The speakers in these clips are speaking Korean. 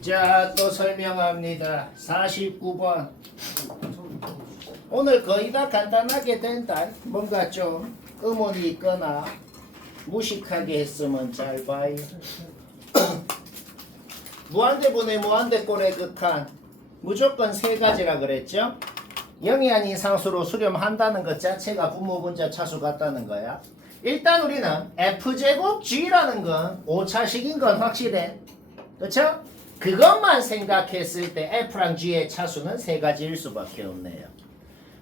자, 또 설명합니다. 49번. 오늘 거의 다 간단하게 된다. 뭔가 좀 의문이 있거나 무식하게 했으면 잘 봐요. 무한대분의 무한대꼴의 극한 무조건 세 가지라 그랬죠? 0이 아닌 상수로 수렴한다는 것 자체가 분모분자 차수 같다는 거야. 일단 우리는 F제곱 G라는 건 오차식인 건 확실해. 그쵸? 그것만 생각했을 때 F랑 G의 차수는 세 가지일 수밖에 없네요.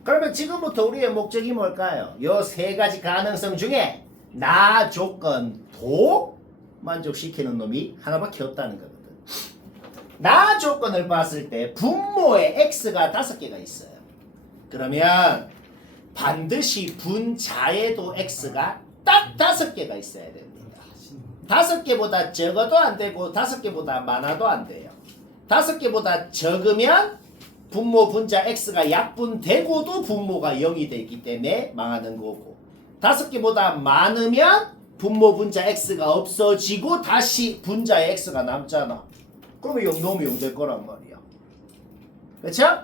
그러면 지금부터 우리의 목적이 뭘까요? 요 세 가지 가능성 중에 나 조건 도 만족시키는 놈이 하나밖에 없다는 거거든. 나 조건을 봤을 때 분모에 X가 5개가 있어요. 그러면 반드시 분자에도 X가 딱 5개가 있어야 됩니다. 5개보다 적어도 안 되고 5개보다 많아도 안 돼요. 5개보다 적으면 분모 분자 X가 약분되고도 분모가 0이 되기 때문에 망하는 거고 5개보다 많으면 분모 분자 X가 없어지고 다시 분자에 X가 남잖아. 그러면 0 넣으면 0 될 거란 말이야. 그렇죠?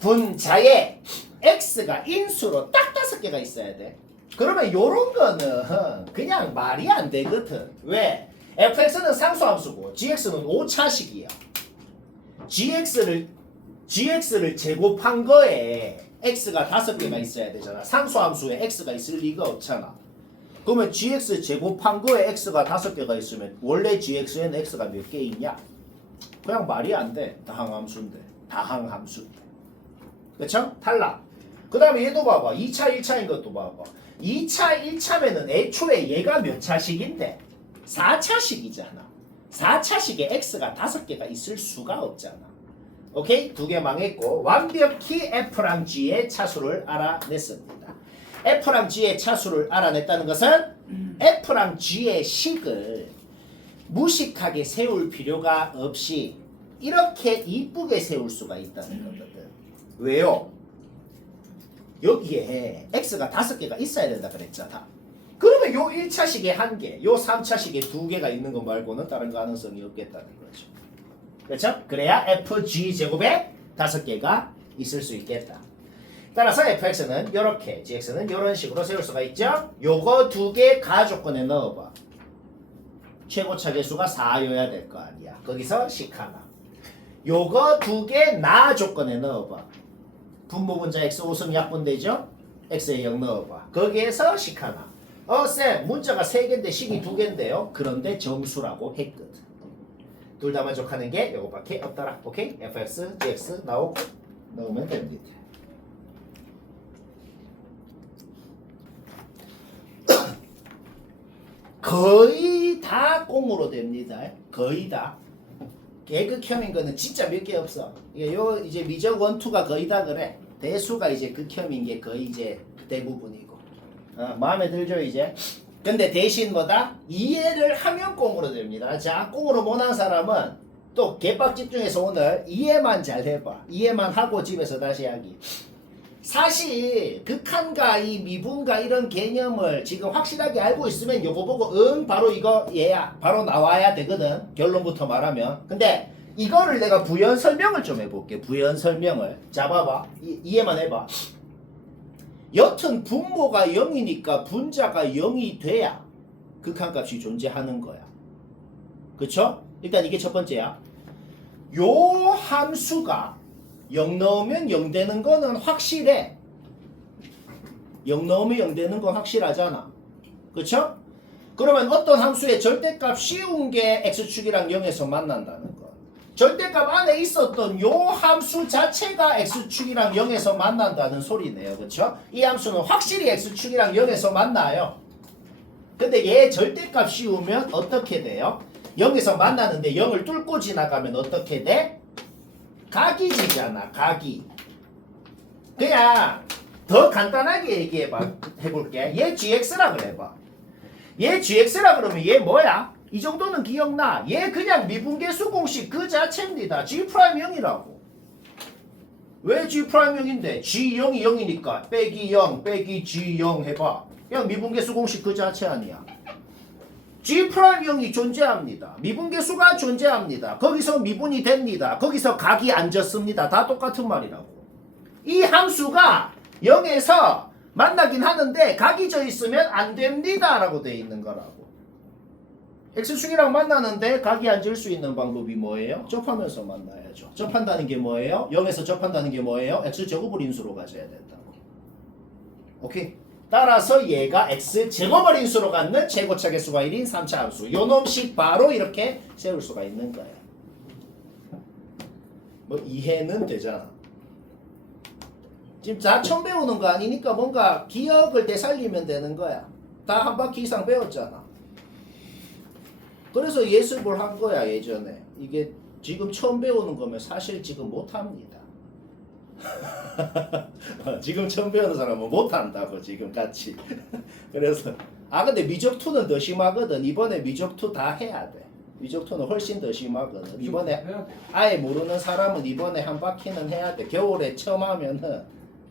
분자에 X가 인수로 딱 5개가 있어야 돼. 그러면 요런 거는 그냥 말이 안 되거든. 왜? fx는 상수함수고 gx는 오차식이야. gx를 제곱한 거에 x가 5개가 있어야 되잖아. 상수함수에 x가 있을 리가 없잖아. 그러면 gx 제곱한 거에 x가 5개가 있으면 원래 gx에는 x가 몇 개 있냐? 그냥 말이 안 돼. 다항함수인데. 다항함수인데. 그쵸? 탈락. 그 다음에 얘도 봐봐. 2차 1차인 것도 봐봐. 2차 1차면은 애초에 얘가 몇 차식인데 4차식이잖아. 4차식에 x가 5개가 있을 수가 없잖아. 오케이? 2개 망했고 완벽히 f랑 g의 차수를 알아냈습니다. f랑 g의 차수를 알아냈다는 것은 f랑 g의 식을 무식하게 세울 필요가 없이 이렇게 이쁘게 세울 수가 있다는 거거든. 왜요? 여기에 x가 5개가 있어야 된다 그랬잖아. 그러면 요 1차식에 1개, 요 3차식에 2개가 있는 거 말고는 다른 가능성이 없겠다는 거죠. 그렇죠? 그래야 fg 제곱에 5개가 있을 수 있겠다. 따라서 fx는 이렇게, gx는 이런 식으로 세울 수가 있죠. 요거 2개 가조건에 넣어봐. 최고차 계수가 4여야 될 거 아니야. 거기서 식 하나. 요거 2개 나 조건에 넣어봐. 분모분자 x 5승 약분되죠? x에 0 넣어봐. 거기에서 식 하나. 쌤 문자가 3개인데 식이 2개인데요. 그런데 정수라고 했거든. 둘 다 만족하는 게 요거밖에 없더라. 오케이? fx, gx 나오고 넣으면 됩니다. 거의 다 꽁으로 됩니다. 거의 다. 개극혐인 거는 진짜 몇 개 없어. 요 이제 미적 원투가 거의 다 그래. 대수가 이제 극혐인 게 거의 이제 대부분이고. 마음에 들죠 이제? 근데 대신 뭐다? 이해를 하면 꽁으로 됩니다. 자, 꽁으로 못한 사람은 또 개빡 집중해서 오늘 이해만 잘 해봐. 이해만 하고 집에서 다시 하기. 사실 극한과 이 미분과 이런 개념을 지금 확실하게 알고 있으면 요거 보고 바로 이거 얘야 바로 나와야 되거든. 결론부터 말하면. 근데 이거를 내가 부연 설명을 좀 해볼게. 부연 설명을. 자 봐봐. 이해만 해봐. 여튼 분모가 0이니까 분자가 0이 돼야 극한값이 존재하는 거야. 그쵸? 일단 이게 첫 번째야. 요 함수가 0 넣으면 0 되는 거는 확실해. 0 넣으면 0 되는 건 확실하잖아. 그쵸? 그러면 어떤 함수의 절대값 씌운 게 x축이랑 0에서 만난다는 거. 절대값 안에 있었던 요 함수 자체가 x축이랑 0에서 만난다는 소리네요. 그쵸? 이 함수는 확실히 x축이랑 0에서 만나요. 근데 얘 절대값 씌우면 어떻게 돼요? 0에서 만나는데 0을 뚫고 지나가면 어떻게 돼? 각이 지잖아. 각이. 그냥 더 간단하게 해볼게. 얘 gx라 그래봐. 얘 gx라 그러면 얘 뭐야? 이 정도는 기억나. 얘 그냥 미분계수 공식 그 자체입니다. g'0이라고. 왜 g'0인데? g0이 0이니까 빼기 0 빼기 g0 해봐. 그냥 미분계수 공식 그 자체 아니야. G'형이 존재합니다. 미분계수가 존재합니다. 거기서 미분이 됩니다. 거기서 각이 앉았습니다. 다 똑같은 말이라고. 이 함수가 0에서 만나긴 하는데 각이 져 있으면 안 됩니다 라고 돼 있는 거라고. X축이랑 만나는데 각이 앉을 수 있는 방법이 뭐예요? 접하면서 만나야죠. 접한다는 게 뭐예요? 0에서 접한다는 게 뭐예요? X제곱을 인수로 가져야 된다고. 오케이? 따라서 얘가 X제곱을 인수로 갖는 최고차 개수가 1인 3차 함수. 요 놈씩 바로 이렇게 세울 수가 있는 거야. 뭐 이해는 되잖아. 지금 다 처음 배우는 거 아니니까 뭔가 기억을 되살리면 되는 거야. 다 한 바퀴 이상 배웠잖아. 그래서 예습을 한 거야 예전에. 이게 지금 처음 배우는 거면 사실 지금 못합니다. 지금 처음 배우는 사람은 못한다고 지금 같이. 그래서 근데 미적투는 더 심하거든. 이번에 미적투 다 해야 돼. 미적투는 훨씬 더 심하거든. 이번에 아예 모르는 사람은 이번에 한 바퀴는 해야 돼. 겨울에 처음 하면은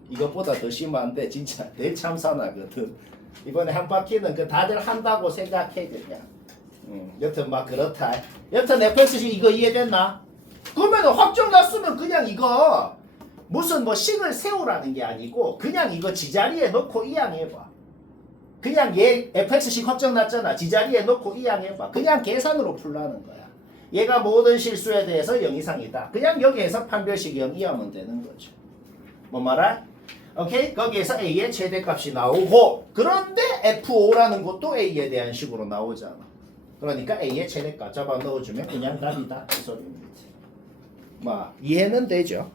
이것보다 더 심한데 진짜 내일 참사나거든. 이번에 한 바퀴는 그 다들 한다고 생각해 그냥. 여튼 막 그렇다. 여튼 FSC 이거 이해됐나? 그러면 확정 났으면 그냥 이거 무슨 뭐 식을 세우라는 게 아니고 그냥 이거 지자리에 넣고 이항해봐. 그냥 얘 FX식 확정 났잖아. 지자리에 넣고 이항해봐. 그냥 계산으로 풀라는 거야. 얘가 모든 실수에 대해서 0 이상이다. 그냥 여기에서 판별식 0 이하면 되는 거죠. 뭐 말할? 오케이? 거기에서 A의 최대값이 나오고 그런데 F5라는 것도 A에 대한 식으로 나오잖아. 그러니까 A의 최대값 잡아 넣어주면 그냥 답이다 이 소리입니다. 뭐 이해는 되죠?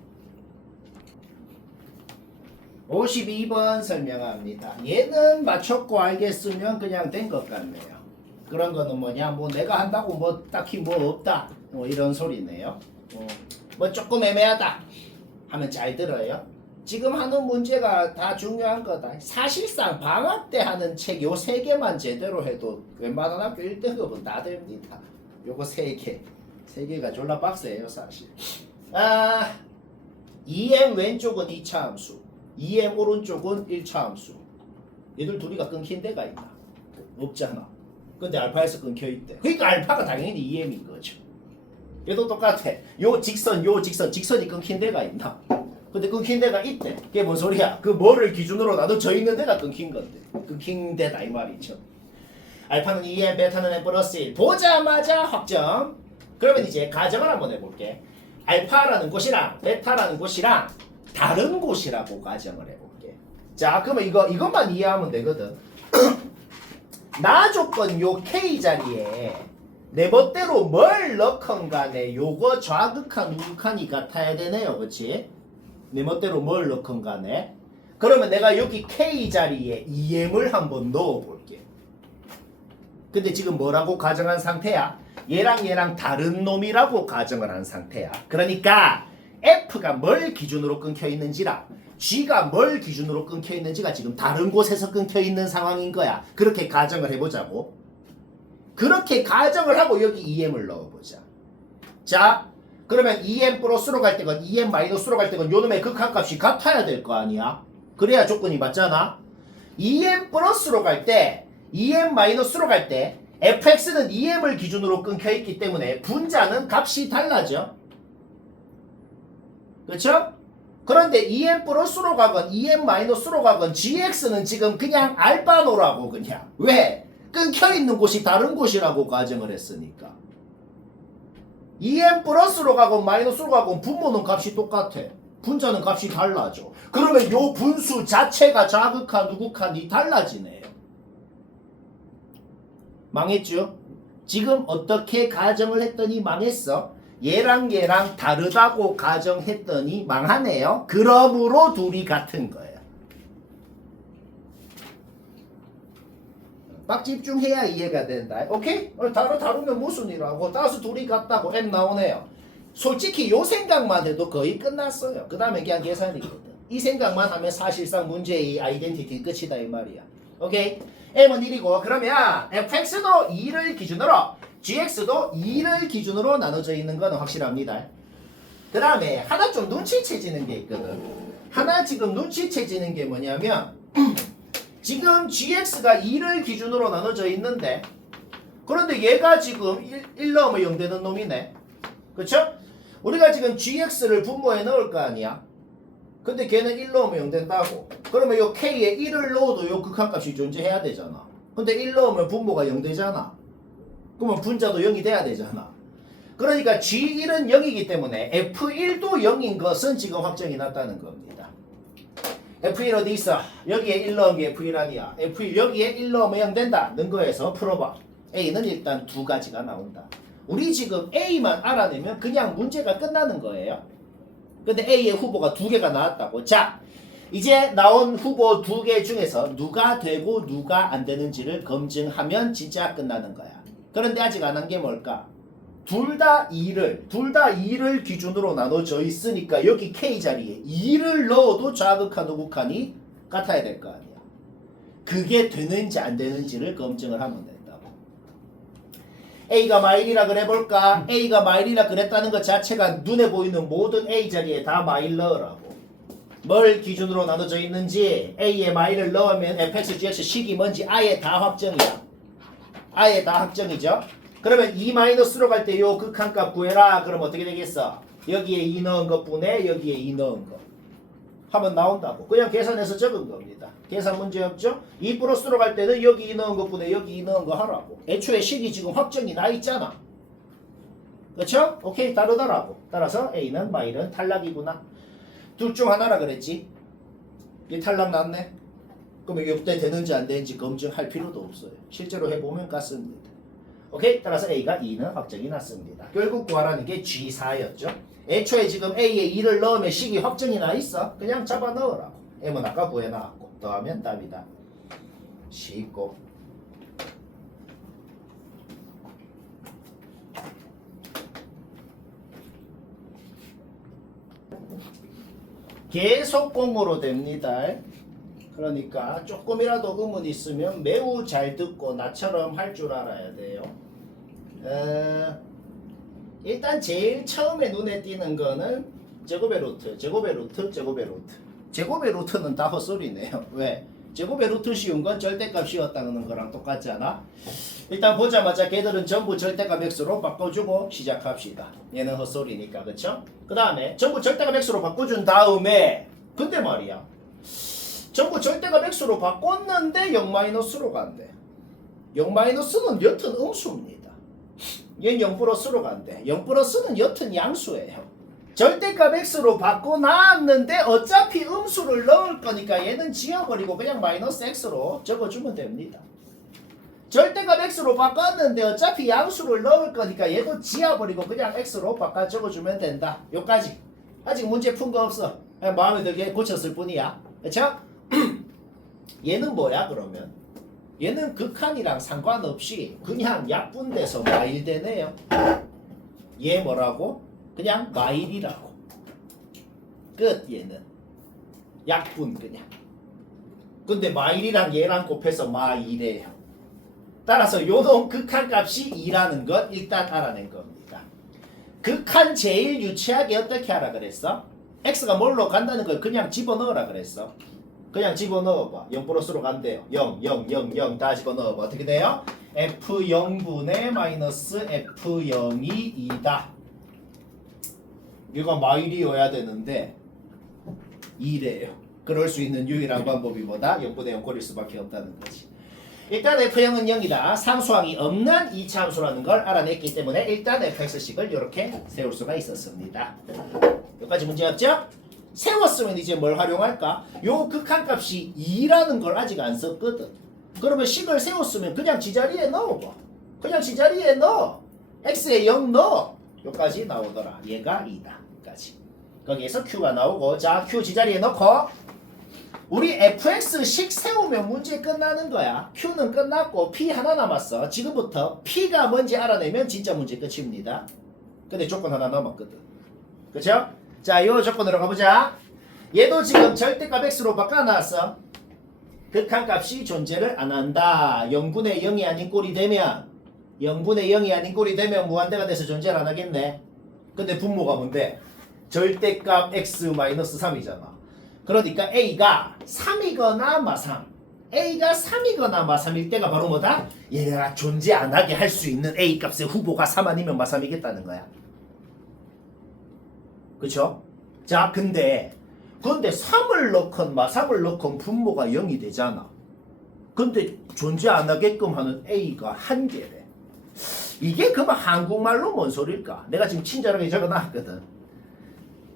52번 설명합니다. 얘는 맞췄고 알겠으면 그냥 된 것 같네요. 그런 거는 뭐냐 뭐 내가 한다고 뭐 딱히 뭐 없다 뭐 이런 소리네요. 뭐 조금 애매하다 하면 잘 들어요. 지금 하는 문제가 다 중요한 거다. 사실상 방학 때 하는 책 요 3개만 제대로 해도 웬만한 학교 1등급은 다 됩니다. 요거 3개. 3개가 졸라 빡세요 사실. EM 왼쪽은 2차 함수. EM 오른쪽은 1차 함수. 얘들 둘이가 끊긴 데가 있나? 없잖아. 근데 알파에서 끊겨 있대. 그러니까 알파가 당연히 EM인 거죠. 얘도 똑같아. 요 직선이 끊긴 데가 있나? 근데 끊긴 데가 있대. 그게 뭔 소리야? 그 뭐를 기준으로 나도 져 있는 데가 끊긴 건데. 끊긴 데다 이 말이죠. 알파는 2m, 베타는 n 플러스 1. 보자마자 확정. 그러면 이제 가정을 한번 해볼게. 알파라는 곳이랑 베타라는 곳이랑 다른 곳이라고 가정을 해볼게. 자, 그러면 이것만 이해하면 되거든. 나 조건 요 K 자리에 내 멋대로 뭘 넣건 간에 요거 좌극한 우극한이 같아야 되네요. 그치? 내 멋대로 뭘 넣건 간에. 그러면 내가 여기 K 자리에 EM을 한번 넣어볼게. 근데 지금 뭐라고 가정한 상태야? 얘랑 다른 놈이라고 가정을 한 상태야. 그러니까 F가 뭘 기준으로 끊겨 있는지랑 G가 뭘 기준으로 끊겨 있는지가 지금 다른 곳에서 끊겨 있는 상황인 거야. 그렇게 가정을 해보자고. 그렇게 가정을 하고 여기 EM을 넣어보자. 자, 그러면 EM 플러스로 갈 때건 EM 마이너스로 갈 때건 요놈의 극한값이 같아야 될 거 아니야? 그래야 조건이 맞잖아. EM 플러스로 갈 때, EM 마이너스로 갈 때 fx는 EM을 기준으로 끊겨 있기 때문에 분자는 값이 달라져. 그렇죠? 그런데 EM 플러스로 가건 EM 마이너스로 가건 gx는 지금 그냥 알바노라고 그냥. 왜? 끊겨 있는 곳이 다른 곳이라고 가정을 했으니까. EM 플러스로 가건 마이너스로 가건 분모는 값이 똑같아. 분자는 값이 달라져. 그러면 요 분수 자체가 좌극한 우극한이 달라지네요. 망했죠? 지금 어떻게 가정을 했더니 망했어? 얘랑 다르다고 가정했더니 망하네요. 그러므로 둘이 같은 거예요. 막 집중해야 이해가 된다. 오케이? 다르면 무슨 일하고 따라서 둘이 같다고 M 나오네요. 솔직히 요 생각만 해도 거의 끝났어요. 그 다음에 그냥 계산이거든. 이 생각만 하면 사실상 문제의 아이덴티티 끝이다 이 말이야. 오케이? M은 1이고 그러면 fx도 2를 기준으로 gx도 2를 기준으로 나눠져 있는 건 확실합니다. 그 다음에 하나 좀 눈치채지는 게 있거든. 하나 지금 눈치채지는 게 뭐냐면 지금 gx가 2를 기준으로 나눠져 있는데 그런데 얘가 지금 1 넣으면 0 되는 놈이네. 그쵸? 우리가 지금 gx를 분모에 넣을 거 아니야. 근데 걔는 1 넣으면 0 된다고. 그러면 요 k에 1을 넣어도 요 극한값이 존재해야 되잖아. 근데 1 넣으면 분모가 0 되잖아. 그러면 분자도 0이 돼야 되잖아. 그러니까 G1은 0이기 때문에 F1도 0인 것은 지금 확정이 났다는 겁니다. F1 어디 있어? 여기에 1 넣은 게 F1 아니야. F1 여기에 1 넣으면 0 된다. 는 거에서 풀어봐. A는 일단 두 가지가 나온다. 우리 지금 A만 알아내면 그냥 문제가 끝나는 거예요. 근데 A의 후보가 두 개가 나왔다고. 자, 이제 나온 후보 두 개 중에서 누가 되고 누가 안 되는지를 검증하면 진짜 끝나는 거야. 그런데 아직 안 한 게 뭘까? 둘 다 2를 기준으로 나눠져 있으니까 여기 K 자리에 2를 넣어도 좌극한 우극한이 같아야 될 거 아니야. 그게 되는지 안 되는지를 검증을 하면 된다고. A가 마일이라 그래볼까? A가 마일이라 그랬다는 것 자체가 눈에 보이는 모든 A 자리에 다 마일 넣으라고. 뭘 기준으로 나눠져 있는지 A에 마일을 넣으면 fx, gx 식이 뭔지 아예 다 확정이야. 아예 다 확정이죠. 그러면 2-로 갈 때 요 극한값 구해라. 그럼 어떻게 되겠어? 여기에 2 넣은 것분에 여기에 2 넣은 거 하면 나온다고. 그냥 계산해서 적은 겁니다. 계산 문제 없죠? 2+로 갈 때는 여기 2 넣은 것분에 여기 2 넣은 거 하라고. 애초에 식이 지금 확정이 나 있잖아. 그렇죠? 오케이, 다르더라고. 따라서 A는 마일은 탈락이구나. 둘 중 하나라 그랬지? 이 탈락 났네. 그러면 이때 되는지 안 되는지 검증할 필요도 없어요. 실제로 해보면 같습니다. 오케이? 따라서 A가 2는 확정이 났습니다. 결국 구하라는 게 G4였죠. 애초에 지금 A에 2를 넣으면 식이 확정이 나 있어. 그냥 잡아 넣으라고. M은 아까 구해놨고 더하면 답이다. 쉽고. 계속 공으로 됩니다. 그러니까 조금이라도 의문 있으면 매우 잘 듣고 나처럼 할 줄 알아야 돼요. 일단 제일 처음에 눈에 띄는 거는 제곱의 루트. 제곱의 루트는 다 헛소리네요. 왜? 제곱의 루트 씌운 건 절대값 씌웠다는 거랑 똑같잖아. 일단 보자마자 걔들은 전부 절대값 x로 바꿔주고 시작합시다. 얘는 헛소리니까. 그쵸? 그 다음에 전부 절대값 x로 바꿔준 다음에 근데 말이야, 전부 절대값 x로 바꿨는데 0-로 간대. 0-는 여튼 음수입니다. 얘는 0+로 간대. 0+는 여튼 양수예요. 절대값 x로 바꿔놨는데 어차피 음수를 넣을 거니까 얘는 지워버리고 그냥 -x로 적어주면 됩니다. 절대값 x로 바꿨는데 어차피 양수를 넣을 거니까 얘도 지워버리고 그냥 x로 바꿔 적어주면 된다. 요까지. 아직 문제 푼 거 없어. 그냥 마음에 들게 고쳤을 뿐이야. 그쵸? 얘는 뭐야 그러면? 얘는 극한이랑 상관없이 그냥 약분돼서 마일되네요. 얘 뭐라고? 그냥 마일이라고. 끝. 얘는 약분 그냥. 근데 마일이랑 얘랑 곱해서 마일이에요. 따라서 요놈 극한값이 2라는 것 일단 알아낸 겁니다. 극한 제일 유치하게 어떻게 하라 그랬어? x가 뭘로 간다는 걸 그냥 집어넣으라 그랬어. 그냥 집어넣어봐. 0+로 간대요. 0, 0, 0, 0 다 집어넣어봐. 어떻게 돼요? f0분의 마이너스 f0이 2다. 이거 마일이어야 되는데 2래요. 그럴 수 있는 유일한 방법이 뭐다? 0분의 0 꼴일 수밖에 없다는 거지. 일단 f0은 0이다. 상수항이 없는 이차함수라는 걸 알아냈기 때문에 일단 fx식을 이렇게 세울 수가 있었습니다. 여기까지 문제 없죠? 세웠으면 이제 뭘 활용할까? 요 극한값이 2라는 걸 아직 안 썼거든. 그러면 식을 세웠으면 그냥 지자리에 넣어봐. 그냥 지자리에 넣어. x에 0 넣어. 요까지 나오더라. 얘가 2다. 까지. 거기에서 q가 나오고, 자 q 지자리에 넣고 우리 fx식 세우면 문제 끝나는 거야. q는 끝났고 p 하나 남았어. 지금부터 p가 뭔지 알아내면 진짜 문제 끝입니다. 근데 조건 하나 남았거든. 그쵸? 자, 요 조건으로 가보자. 얘도 지금 절대값 x로 바꿔놨어. 극한값이 존재를 안 한다. 0분의 0이 아닌 꼴이 되면 0분의 0이 아닌 꼴이 되면 무한대가 돼서 존재를 안 하겠네. 근데 분모가 뭔데? 절대값 x-3이잖아. 그러니까 a가 3이거나 마상. A가 3이거나 마3일 때가 바로 뭐다? 얘가 존재 안 하게 할 수 있는 A 값의 후보가 3 아니면 마3이겠다는 거야. 그쵸? 자, 근데 3을 넣건 마3을 넣건 분모가 0이 되잖아. 근데 존재 안 하게끔 하는 A가 한 개래. 이게 그만 한국말로 뭔 소릴까? 내가 지금 친절하게 적어놨거든.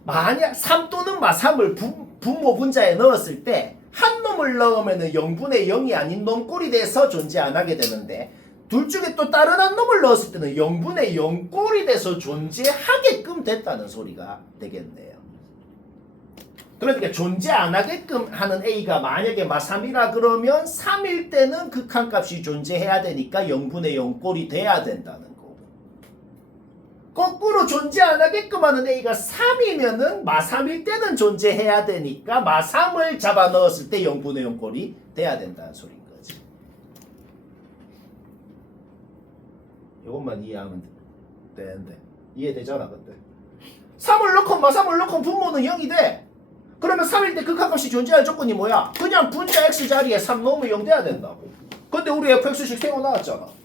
만약 3 또는 마3을 분모 분자에 넣었을 때 한 놈을 넣으면 0분의 0이 아닌 놈 꼴이 돼서 존재 안 하게 되는데, 둘 중에 또 다른 한 놈을 넣었을 때는 0분의 0 꼴이 돼서 존재하게끔 됐다는 소리가 되겠네요. 그러니까 존재 안 하게끔 하는 A가 만약에 마3이라 그러면 3일 때는 극한값이 존재해야 되니까 0분의 0 꼴이 돼야 된다는 거고, 거꾸로 존재 안 하게끔 하는 A가 3이면은 마3일 때는 존재해야 되니까 마3을 잡아 넣었을 때 0분의 0 꼴이 돼야 된다는 소리인 거지. 이것만 이해하면 되는데 이해되잖아. 근데 3을 넣건 마3을 넣건 분모는 0이 돼. 그러면 3일 때 극한값이 존재할 조건이 뭐야? 그냥 분자 x 자리에 3 넣으면 0 돼야 된다고. 근데 우리 fx식 세워놨잖아.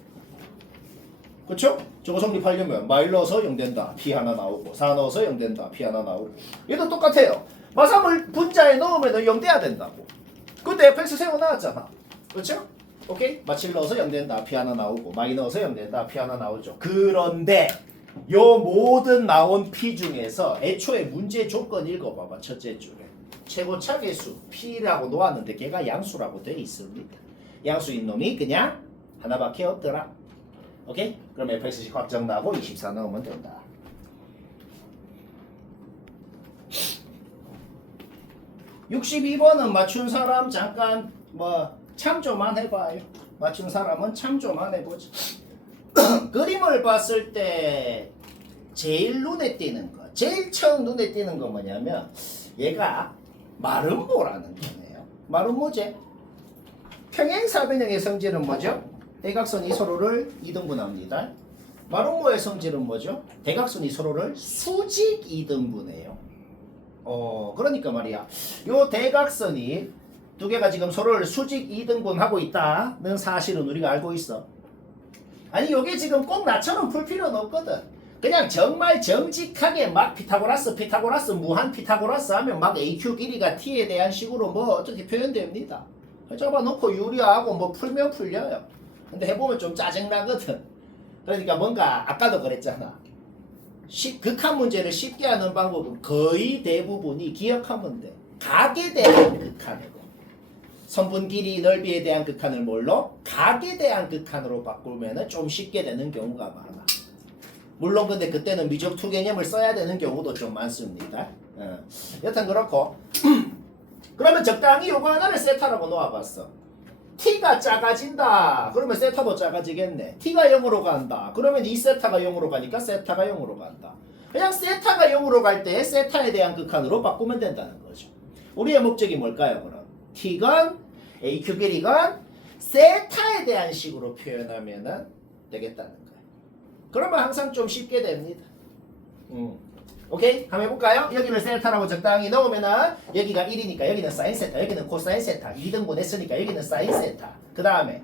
그쵸? 저거 성립하려면 마일 넣어서 0 된다. p 하나 나오고 4 넣어서 0 된다. p 하나 나오고. 얘도 똑같아요. 마3을 분자에 넣으면 0 돼야 된다고. 근데 fx 세워놨잖아. 그쵸? 오케이? 마7 넣어서 0 된다. p 하나 나오고 마이 넣어서 0 된다. p 하나 나오죠. 그런데 요 모든 나온 p 중에서 애초에 문제 조건 읽어봐봐. 첫째 줄에 최고차계수 p라고 놓았는데 걔가 양수라고 돼 있습니다. 양수인 놈이 그냥 하나밖에 없더라. 오케이? 그럼 fx식 확정 나고 24 넣으면 된다. (62번은) 맞춘 사람 잠깐 참조만 해봐요. 맞춘 사람은 참조만 해보죠. 그림을 봤을 때 제일 눈에 띄는 거, 제일 처음 눈에 띄는 거 뭐냐면 얘가 마름모라는 거네요. 마름모제. 평행사변형의 성질은 뭐죠? 대각선이 서로를 이등분합니다. 마름모의 성질은 뭐죠? 대각선이 서로를 수직 이등분해요. 그러니까 말이야. 요 대각선이 두 개가 지금 서로를 수직 이등분하고 있다는 사실은 우리가 알고 있어. 아니 요게 지금 꼭 나처럼 풀 필요는 없거든. 그냥 정말 정직하게 막 피타고라스 무한 피타고라스 하면 막 AQ 길이가 T에 대한 식으로 어떻게 표현됩니다. 잡아놓고 유리하고 풀면 풀려요. 근데 해보면 좀 짜증나거든. 그러니까 뭔가 아까도 그랬잖아. 극한 문제를 쉽게 하는 방법은 거의 대부분이 기억하면 돼. 각에 대한 극한이고, 선분 길이 넓이에 대한 극한을 뭘로? 각에 대한 극한으로 바꾸면 좀 쉽게 되는 경우가 많아. 물론 근데 그때는 미적투 개념을 써야 되는 경우도 좀 많습니다. 여튼 그렇고 그러면 적당히 요거 하나를 세타라고 놓아봤어. t가 작아진다. 그러면 세타도 작아지겠네. t가 0으로 간다. 그러면 이 세타가 0으로 가니까 세타가 0으로 간다. 그냥 세타가 0으로 갈 때 세타에 대한 극한으로 바꾸면 된다는 거죠. 우리의 목적이 뭘까요? 그럼 t건 AQ 길이건 세타에 대한 식으로 표현하면 되겠다는 거예요. 그러면 항상 좀 쉽게 됩니다. 오케이? 한번 해볼까요? 여기를 세타라고 적당히 넣으면은 여기가 1이니까 여기는 사인 세타, 여기는 코사인 세타, 2등분 했으니까 여기는 사인 세타. 그 다음에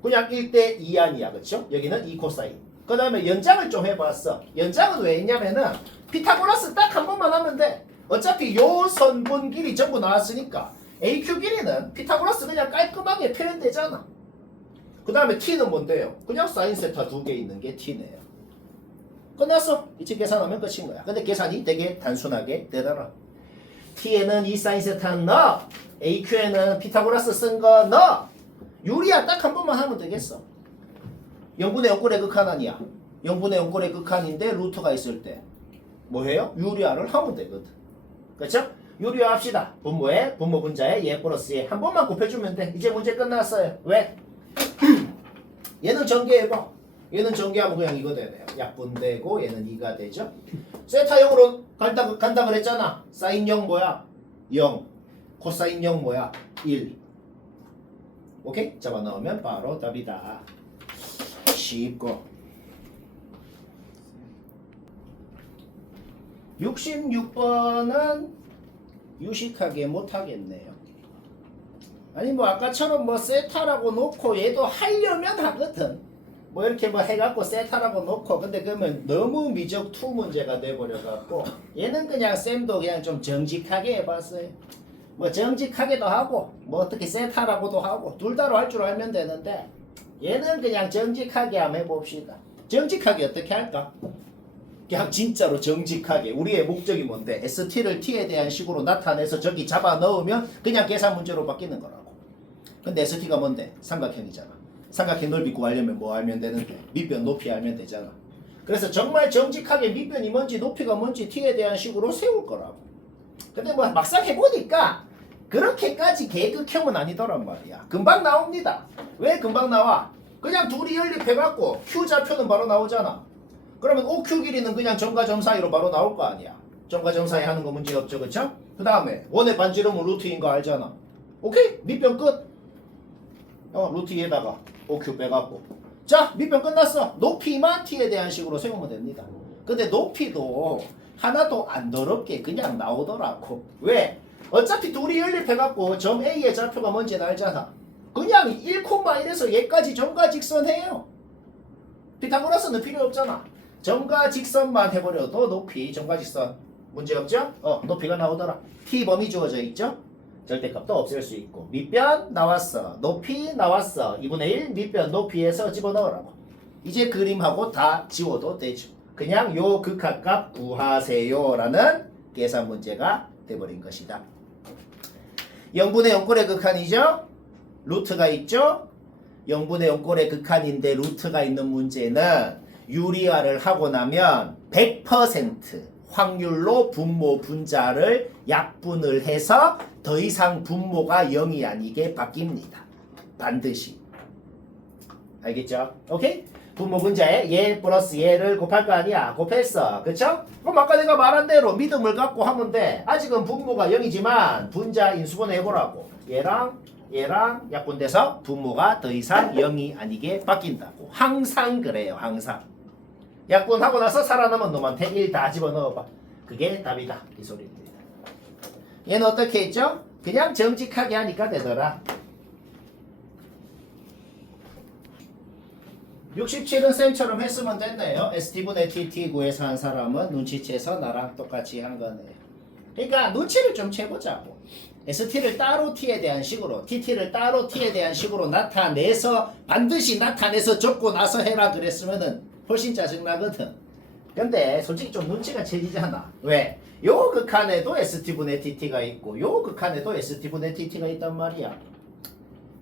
그냥 1대 2 아니야, 그쵸? 여기는 2 코사인. 그 다음에 연장을 좀 해봤어. 연장은 왜 했냐면은 피타고라스 딱 한 번만 하면 돼. 어차피 요 선분 길이 전부 나왔으니까 AQ 길이는 피타고라스 그냥 깔끔하게 표현되잖아. 그 다음에 t는 뭔데요? 그냥 사인 세타 2개 있는 게 t네요. 끝났어. 이치 계산하면 끝인 거야. 근데 계산이 되게 단순하게 되더라. t에는 2 사인 세타는 넣어. AQ에는 피타고라스 쓴 거 넣어. 유리야 딱 한 번만 하면 되겠어. 0분의 0꼴의 극한 아니야. 0분의 0꼴의 극한인데 루트가 있을 때 뭐해요? 유리화를 하면 되거든. 그렇죠? 유리화 합시다. 분모에 분모 분자에 얘 플러스 얘 한 번만 곱해주면 돼. 이제 문제 끝났어요. 왜? 얘는 전개해봐. 얘는 전개하면 그냥 이거 되네요. 약분되고 얘는 2가 되죠. 세타 0으로 간다 그랬잖아. 사인 0 뭐야? 0. 코사인 0 뭐야? 1. 오케이? 잡아넣으면 바로 답이다. 쉽고 66번은 유식하게 못하겠네요. 아니 뭐 아까처럼 뭐 세타라고 놓고 얘도 하려면 하거든. 뭐 이렇게 뭐 해갖고 세타라고 놓고 근데 그러면 너무 미적 투 문제가 돼버려갖고 얘는 그냥 쌤도 그냥 좀 정직하게 해봤어요. 뭐 정직하게도 하고 뭐 어떻게 세타라고도 하고 둘 다로 할 줄 알면 되는데 얘는 그냥 정직하게 한번 해봅시다. 정직하게 어떻게 할까? 그냥 진짜로 정직하게 우리의 목적이 뭔데? ST를 T에 대한 식으로 나타내서 저기 잡아 넣으면 그냥 계산 문제로 바뀌는 거라고. 근데 ST가 뭔데? 삼각형이잖아. 삼각형 넓이 구하려면 뭐 알면 되는데? 밑변 높이 알면 되잖아. 그래서 정말 정직하게 밑변이 뭔지 높이가 뭔지 T에 대한 식으로 세울 거라고. 근데 뭐 막상 해보니까 그렇게까지 계급형은 아니더란 말이야. 금방 나옵니다. 왜 금방 나와? 그냥 둘이 연립해갖고 Q 좌표는 바로 나오잖아. 그러면 OQ 길이는 그냥 점과 점 사이로 바로 나올 거 아니야. 점과 점 사이 하는 거 문제 없죠, 그쵸? 그 다음에 원의 반지름은 루트인 거 알잖아. 오케이? 밑변 끝. 루트 위에다가 OQ 빼갖고. 자, 밑변 끝났어. 높이만 T에 대한 식으로 세우면 됩니다. 근데 높이도 하나도 안 더럽게 그냥 나오더라고. 왜? 어차피 둘이 연립해갖고 점 A의 좌표가 뭔지 알잖아. 그냥 1,1에서 얘까지 점과 직선해요. 피타고라스는 필요 없잖아. 점과 직선만 해버려도 높이 점과 직선 문제없죠? 높이가 나오더라. t 범위 주어져 있죠? 절대값도 없앨 수 있고 밑변 나왔어. 높이 나왔어. 2분의 1 밑변 높이에서 집어넣으라고. 이제 그림하고 다 지워도 되죠. 그냥 요 극한값 구하세요 라는 계산 문제가 돼버린 것이다. 0분의 0꼴의 극한이죠? 루트가 있죠? 0분의 0꼴의 극한인데 루트가 있는 문제는 유리화를 하고 나면 100% 확률로 분모 분자를 약분을 해서 더 이상 분모가 0이 아니게 바뀝니다. 반드시. 알겠죠? 오케이? 분모 분자에 얘 플러스 얘를 곱할 거 아니야. 곱했어. 그쵸? 그럼 아까 내가 말한 대로 믿음을 갖고 하면 돼. 아직은 분모가 0이지만 분자 인수분해 해보라고. 얘랑 약분돼서 분모가 더 이상 0이 아니게 바뀐다고. 항상 그래요. 항상. 약분하고 나서 살아남은 놈한테 1 다 집어넣어봐. 그게 답이다. 이 소리입니다. 얘는 어떻게 했죠? 그냥 정직하게 하니까 되더라. 67은 쌤처럼 했으면 됐네요. ST분의 TT 구해서 한 사람은 눈치채서 나랑 똑같이 한 거네요. 그러니까 눈치를 좀 채보자고. ST를 따로 T에 대한 식으로 TT를 따로 T에 대한 식으로 나타내서 반드시 나타내서 적고 나서 해라 그랬으면은 훨씬 짜증나거든. 근데 솔직히 좀 눈치가 채지잖아. 왜? 요 극한에도 ST분의 TT가 있고 요 극한에도 ST분의 TT가 있단 말이야.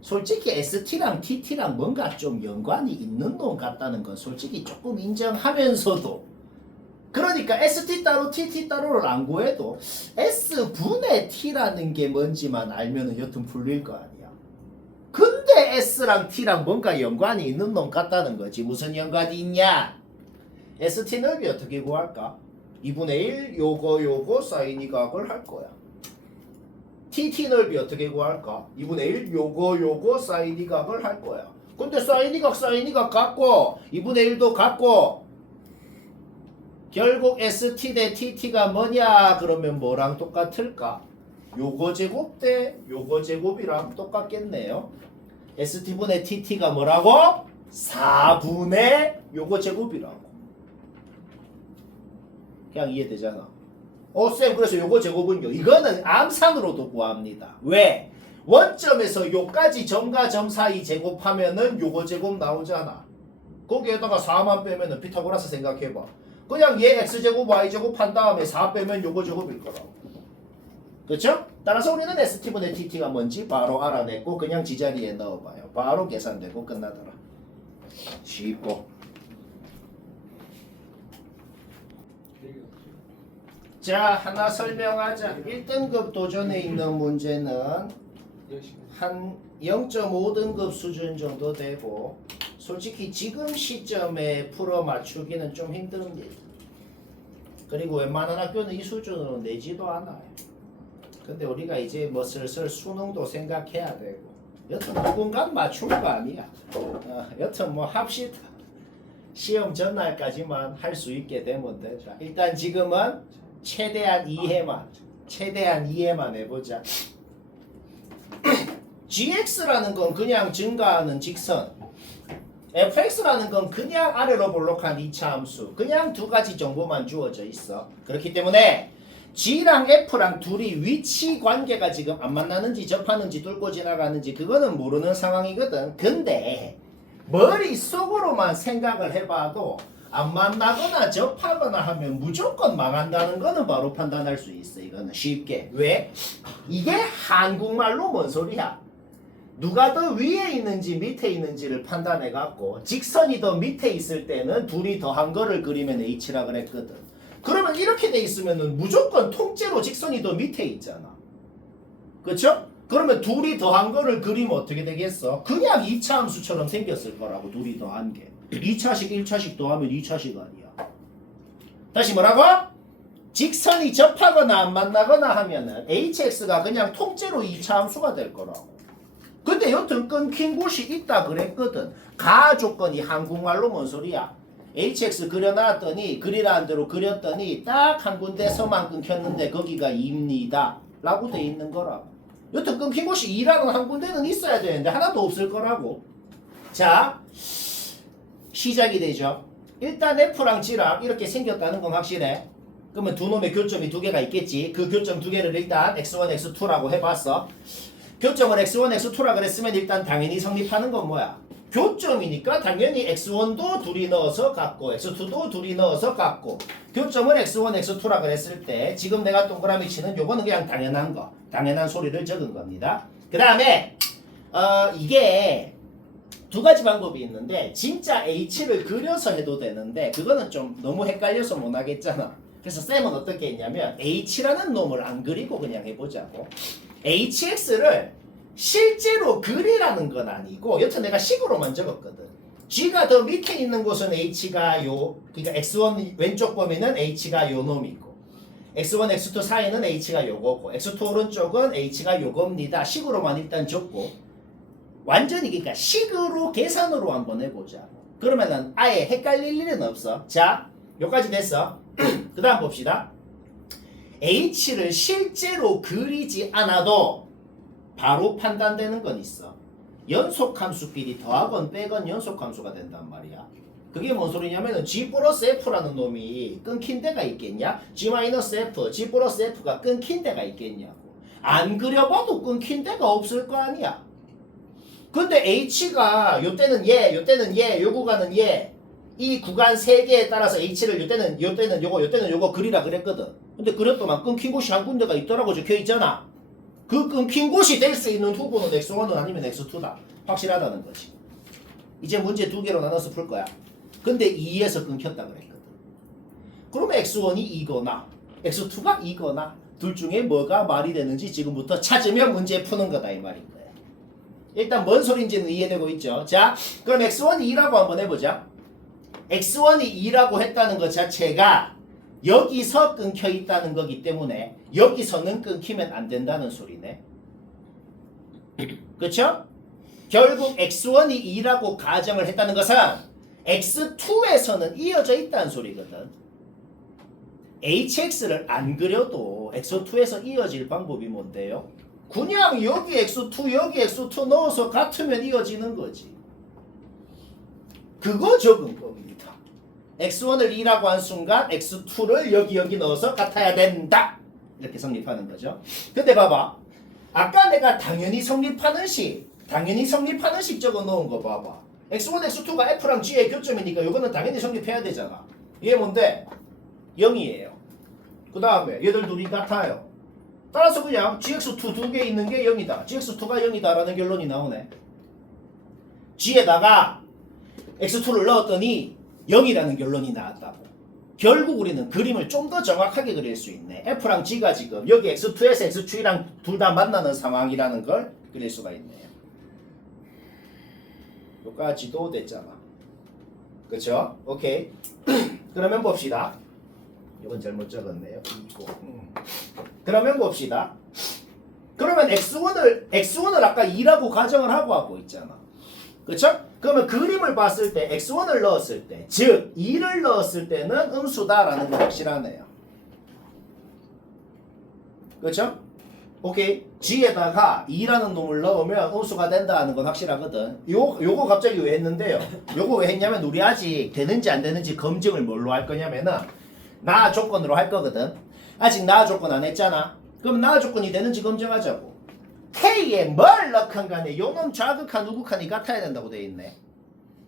솔직히 ST랑 TT랑 뭔가 좀 연관이 있는 놈 같다는 건 솔직히 조금 인정하면서도 그러니까 ST 따로 TT 따로를 안 구해도 S분의 T라는 게 뭔지만 알면은 여튼 풀릴 거 아니야. 근데 S랑 T랑 뭔가 연관이 있는 놈 같다는 거지. 무슨 연관이 있냐? ST 넓이 어떻게 구할까? 2분의 1 요거 사인 이각을 할 거야. TT 넓이 어떻게 구할까? 2분의 1 요거 사인 이각을 할 거야. 근데 사인 이각 같고 2분의 1도 같고 결국 ST 대 TT가 뭐냐? 그러면 뭐랑 똑같을까? 요거 제곱 대 요거 제곱이랑 똑같겠네요. ST분의 TT가 뭐라고? 4분의 요거 제곱이라고. 그냥 이해되잖아. 쌤 그래서 요거 제곱은요. 이거는 암산으로도 구합니다. 왜? 원점에서 요까지 점과 점 사이 제곱하면은 요거 제곱 나오잖아. 거기에다가 4만 빼면은 피타고라스 생각해봐. 그냥 얘 x제곱 y제곱 한 다음에 4 빼면 요거 제곱일 거라고. 그쵸? 따라서 우리는 ST분의 TT가 뭔지 바로 알아냈고 그냥 지자리에 넣어봐요. 바로 계산되고 끝나더라. 쉽고. 자, 하나 설명하자. 1등급 도전에 있는 문제는 한 0.5등급 수준 정도 되고 솔직히 지금 시점에 풀어 맞추기는 좀 힘듭니다. 그리고 웬만한 학교는 이 수준으로 내지도 않아요. 근데 우리가 이제 뭐 슬슬 수능도 생각해야 되고 여튼 누군가 맞출 거 아니야. 여튼 뭐 합시다. 시험 전날까지만 할 수 있게 되면 되자. 일단 지금은 최대한 이해만 해보자. gx라는 건 그냥 증가하는 직선, fx라는 건 그냥 아래로 볼록한 2차 함수. 그냥 두 가지 정보만 주어져 있어. 그렇기 때문에 g랑 f랑 둘이 위치 관계가 지금 안 만나는지 접하는지 뚫고 지나가는지 그거는 모르는 상황이거든. 근데 머릿속으로만 생각을 해봐도 안 만나거나 접하거나 하면 무조건 망한다는 거는 바로 판단할 수 있어. 이거는 쉽게. 왜? 이게 한국말로 뭔 소리야? 누가 더 위에 있는지 밑에 있는지를 판단해 갖고 직선이 더 밑에 있을 때는 둘이 더한 거를 그리면 h라 그랬거든. 그러면 이렇게 돼 있으면은 무조건 통째로 직선이 더 밑에 있잖아. 그렇죠? 그러면 둘이 더한 거를 그리면 어떻게 되겠어? 그냥 2차 함수처럼 생겼을 거라고. 둘이 더한 게 2차식 1차식 더하면 2차식 아니야. 다시 뭐라고? 직선이 접하거나 안 만나거나 하면은 hx가 그냥 통째로 2차 함수가 될 거라고. 근데 여튼 끊긴 곳이 있다 그랬거든. 가 조건이 한국말로 뭔 소리야? hx 그려놨더니 그리라는 대로 그렸더니 딱 한 군데서만 끊겼는데 거기가 2입니다 라고 돼 있는 거라고. 여튼 끊긴 곳이 2라는 한 군데는 있어야 되는데 하나도 없을 거라고. 자, 시작이 되죠. 일단 f랑 g랑 이렇게 생겼다는 건 확실해. 그러면 두 놈의 교점이 두 개가 있겠지. 그 교점 두 개를 일단 x1, x2라고 해봤어. 교점을 x1, x2라 그랬으면 일단 당연히 성립하는 건 뭐야? 교점이니까 당연히 x1도 둘이 넣어서 같고 x2도 둘이 넣어서 같고 교점을 x1, x2라 그랬을 때 지금 내가 동그라미 치는 요거는 그냥 당연한 거, 당연한 소리를 적은 겁니다. 그 다음에 이게 두 가지 방법이 있는데 진짜 h를 그려서 해도 되는데 그거는 좀 너무 헷갈려서 못 하겠잖아. 그래서 쌤은 어떻게 했냐면 h라는 놈을 안 그리고 그냥 해보자고. hx를 실제로 그리라는 건 아니고 여튼 내가 식으로만 적었거든. g가 더 밑에 있는 곳은 h가 요, 그러니까 x1 왼쪽 범위는 h가 요 놈이고 x1, x2 사이는 h가 요거고 x2 오른쪽은 h가 요겁니다. 식으로만 일단 적고 완전히 그러니까 식으로 계산으로 한번 해보자. 그러면은 아예 헷갈릴 일은 없어. 자, 여기까지 됐어. 그 다음 봅시다. h를 실제로 그리지 않아도 바로 판단되는 건 있어. 연속함수끼리 더하건 빼건 연속함수가 된단 말이야. 그게 뭔 소리냐면은 g 플러스 f라는 놈이 끊긴 데가 있겠냐? g 마이너스 f, g 플러스 f가 끊긴 데가 있겠냐고. 안 그려봐도 끊긴 데가 없을 거 아니야. 근데 h가 요때는 얘, 요때는 얘, 요 구간은 얘. 이 구간 3개에 따라서 h를 요때는 요거, 요때는 요거 그리라 그랬거든. 근데 그랬더만 끊긴 곳이 한 군데가 있더라고 적혀 있잖아. 그 끊긴 곳이 될 수 있는 후보는 x1은 아니면 x2다. 확실하다는 거지. 이제 문제 두 개로 나눠서 풀 거야. 근데 2에서 끊겼다 그랬거든. 그러면 x1이 이거나 x2가 이거나 둘 중에 뭐가 말이 되는지 지금부터 찾으면 문제 푸는 거다 이 말인 거야. 일단 뭔 소린지는 이해되고 있죠. 자, 그럼 x1이 2라고 한번 해보자. x1이 2라고 했다는 것 자체가 여기서 끊겨 있다는 거기 때문에 여기서는 끊기면 안 된다는 소리네. 그쵸? 결국 x1이 2라고 가정을 했다는 것은 x2에서는 이어져 있다는 소리거든. hx를 안 그려도 x2에서 이어질 방법이 뭔데요? 그냥 여기 x2 여기 x2 넣어서 같으면 이어지는 거지. 그거 적은 겁니다. x1을 2라고 한 순간 x2를 여기 넣어서 같아야 된다. 이렇게 성립하는 거죠. 근데 봐봐. 아까 내가 당연히 성립하는 식 적어 놓은 거 봐봐. x1, x2가 f랑 g의 교점이니까 이거는 당연히 성립해야 되잖아. 이게 뭔데? 0이에요. 그 다음에 얘들 둘이 같아요. 따라서 그냥 gx2 두 개 있는 게 0이다. gx2가 0이다 라는 결론이 나오네. g에다가 x2를 넣었더니 0이라는 결론이 나왔다고. 결국 우리는 그림을 좀 더 정확하게 그릴 수 있네. f랑 g가 지금 여기 x2에서 x2랑 둘 다 만나는 상황이라는 걸 그릴 수가 있네요. 여기까지도 됐잖아. 그쵸? 오케이. 그러면 봅시다. 이건 잘못 적었네요. 그러면 봅시다. 그러면 x1을 아까 2라고 가정을 하고 있잖아. 그쵸? 그러면 그림을 봤을 때 x1을 넣었을 때, 즉 2를 넣었을 때는 음수다라는 게 확실하네요. 그쵸? 오케이. G에다가 2라는 놈을 넣으면 음수가 된다 하는 건 확실하거든. 요거 갑자기 왜 했는데요? 요거 왜 했냐면 우리 아직 되는지 안 되는지 검증을 뭘로 할 거냐면은 나 조건으로 할 거거든. 아직 나 조건 안 했잖아. 그럼 나 조건이 되는지 검증하자고. K에 뭘 넣건 간에 요놈 좌극한 우극한이 같아야 된다고 돼 있네.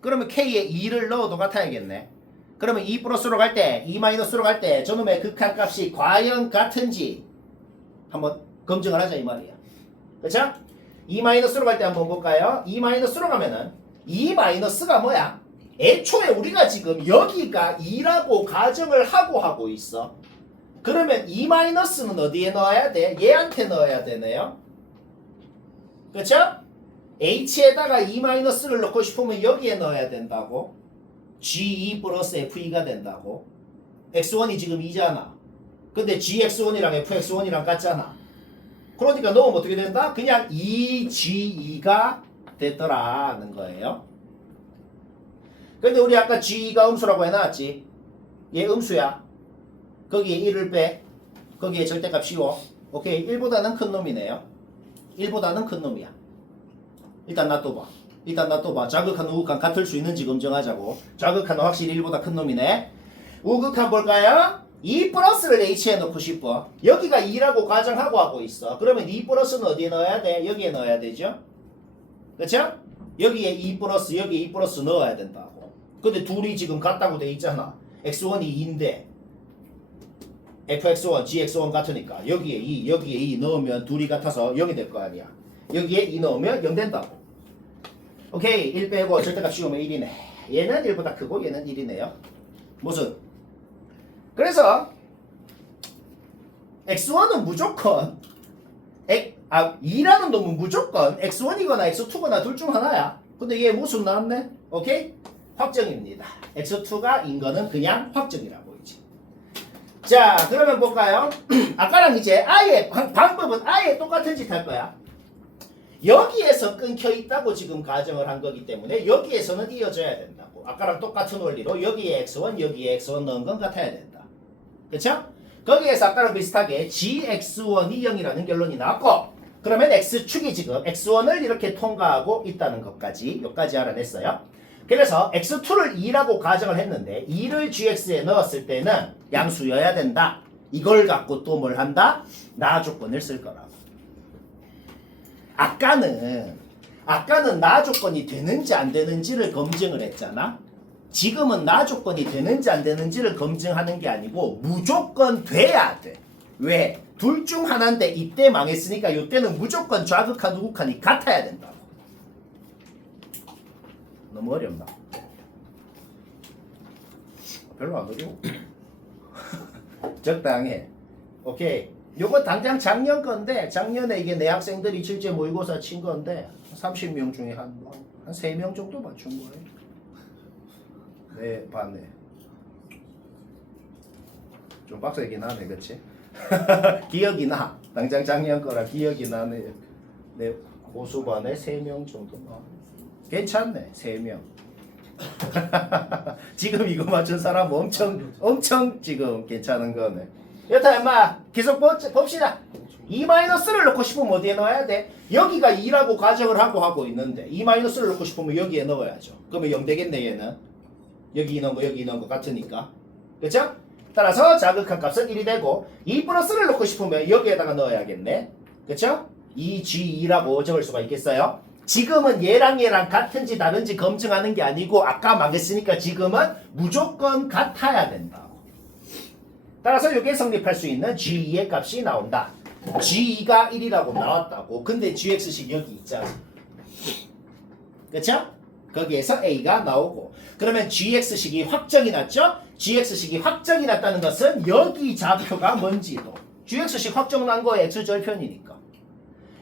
그러면 K에 2를 넣어도 같아야겠네. 그러면 2 플러스로 갈 때, 2 마이너스로 갈 때 저놈의 극한 값이 과연 같은지 한번 검증을 하자 이 말이야. 그쵸? 2 마이너스로 갈 때 한번 볼까요? 2 마이너스로 가면은 2 마이너스가 뭐야? 애초에 우리가 지금 여기가 2라고 가정을 하고 있어. 그러면 2 마이너스는 어디에 넣어야 돼? 얘한테 넣어야 되네요. 그쵸? H에다가 2 마이너스를 넣고 싶으면 여기에 넣어야 된다고. G2 플러스 F2가 된다고. X1이 지금 2잖아. 근데 GX1이랑 FX1이랑 같잖아. 그러니까 넣으면 어떻게 된다? 그냥 2G2가 됐더라는 거예요. 근데 우리 아까 G가 음수라고 해놨지. 얘 음수야. 거기에 1을 빼. 거기에 절대값 씌워. 오케이. 1보다는 큰 놈이네요. 1보다는 큰 놈이야. 일단 놔둬봐. 좌극한 우극한 같을 수 있는지 검증하자고. 좌극한은 확실히 1보다 큰 놈이네. 우극한 볼까요? 2 플러스를 H에 넣고 싶어. 여기가 2라고 가정하고 하고 있어. 그러면 2 플러스는 어디에 넣어야 돼? 여기에 넣어야 되죠? 그쵸? 여기에 2 플러스, 여기에 2 플러스 넣어야 된다고. 근데 둘이 지금 같다고 돼 있잖아. X1이 2인데 FX1, GX1 같으니까 여기에 2, 여기에 2 넣으면 둘이 같아서 0이 될 거 아니야. 여기에 2 넣으면 0 된다고. 오케이. 1 빼고 절대값 씌우면 1이네. 얘는 1보다 크고 얘는 1이네요. 무슨? 그래서 X1은 무조건 2라는 놈은 무조건 X1이거나 X2거나 둘 중 하나야. 근데 얘 무슨 나왔네? 오케이? 확정입니다. X2가 인 거는 그냥 확정이라고 이제. 자, 그러면 볼까요? 아까랑 이제 아예 방법은 아예 똑같은 짓 할 거야. 여기에서 끊겨 있다고 지금 가정을 한 거기 때문에 여기에서는 이어져야 된다고. 아까랑 똑같은 원리로 여기에 X1, 여기에 X1 넣은 건 같아야 된다. 그쵸? 거기에서 아까랑 비슷하게 GX1이 0이라는 결론이 나왔고, 그러면 X축이 지금 X1을 이렇게 통과하고 있다는 것까지 여기까지 알아냈어요. 그래서 X2를 2라고 가정을 했는데 2를 GX에 넣었을 때는 양수여야 된다. 이걸 갖고 또 뭘 한다? 나 조건을 쓸 거라고. 아까는 나 조건이 되는지 안 되는지를 검증을 했잖아. 지금은 나 조건이 되는지 안 되는지를 검증하는 게 아니고 무조건 돼야 돼. 왜? 둘 중 하나인데 이때 망했으니까 이때는 무조건 좌극한 우극한이 같아야 된다고. 너무 어렵나? 별로 안 어려워. 적당해. 오케이. 요거 당장 작년 건데 작년에 이게 내 학생들이 실제 모의고사 친 건데 30명 중에 한 3명 정도 맞춘 거예요. 네, 봤네. 좀 빡세긴 하네, 그치? 기억이 나. 당장 작년 거라 기억이 나네. 네, 고수반에 3명 정도. 괜찮네, 3명. 지금 이거 맞춘 사람 엄청 지금 괜찮은 거네. 여타 엄마 계속 봅시다. 2-를 넣고 싶으면 어디에 넣어야 돼? 여기가 2라고 가정을 하고 있는데 2-를 넣고 싶으면 여기에 넣어야죠. 그러면 0 되겠네 얘는. 여기 넣은 거 여기 넣은 거 같으니까. 그쵸? 따라서 자극한 값은 1이 되고 2+를 넣고 싶으면 여기에다가 넣어야겠네. 그쵸? 2G2라고 적을 수가 있겠어요? 지금은 얘랑 같은지 다른지 검증하는 게 아니고 아까 망했으니까 지금은 무조건 같아야 된다고. 따라서 이게 성립할 수 있는 G2의 값이 나온다. G2가 1이라고 나왔다고. 근데 GX식 여기 있잖아. 그쵸? 거기에서 A가 나오고. 그러면 GX식이 확정이 났죠? GX식이 확정이 났다는 것은 여기 좌표가 뭔지도. GX식 확정 난 거에 X절편이니까.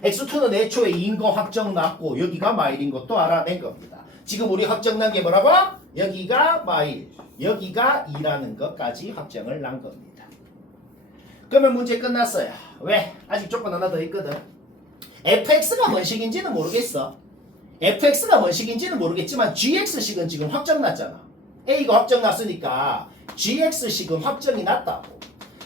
X2는 애초에 2인 거 확정 났고 여기가 마일인 것도 알아낸 겁니다. 지금 우리 확정 난 게 뭐라고? 여기가 마일, 여기가 2라는 것까지 확정을 난 겁니다. 그러면 문제 끝났어요. 왜? 아직 조건 하나 더 있거든. fx가 뭔 식인지는 모르겠어. fx가 뭔 식인지는 모르겠지만 gx식은 지금 확정 났잖아. a가 확정 났으니까 gx식은 확정이 났다고.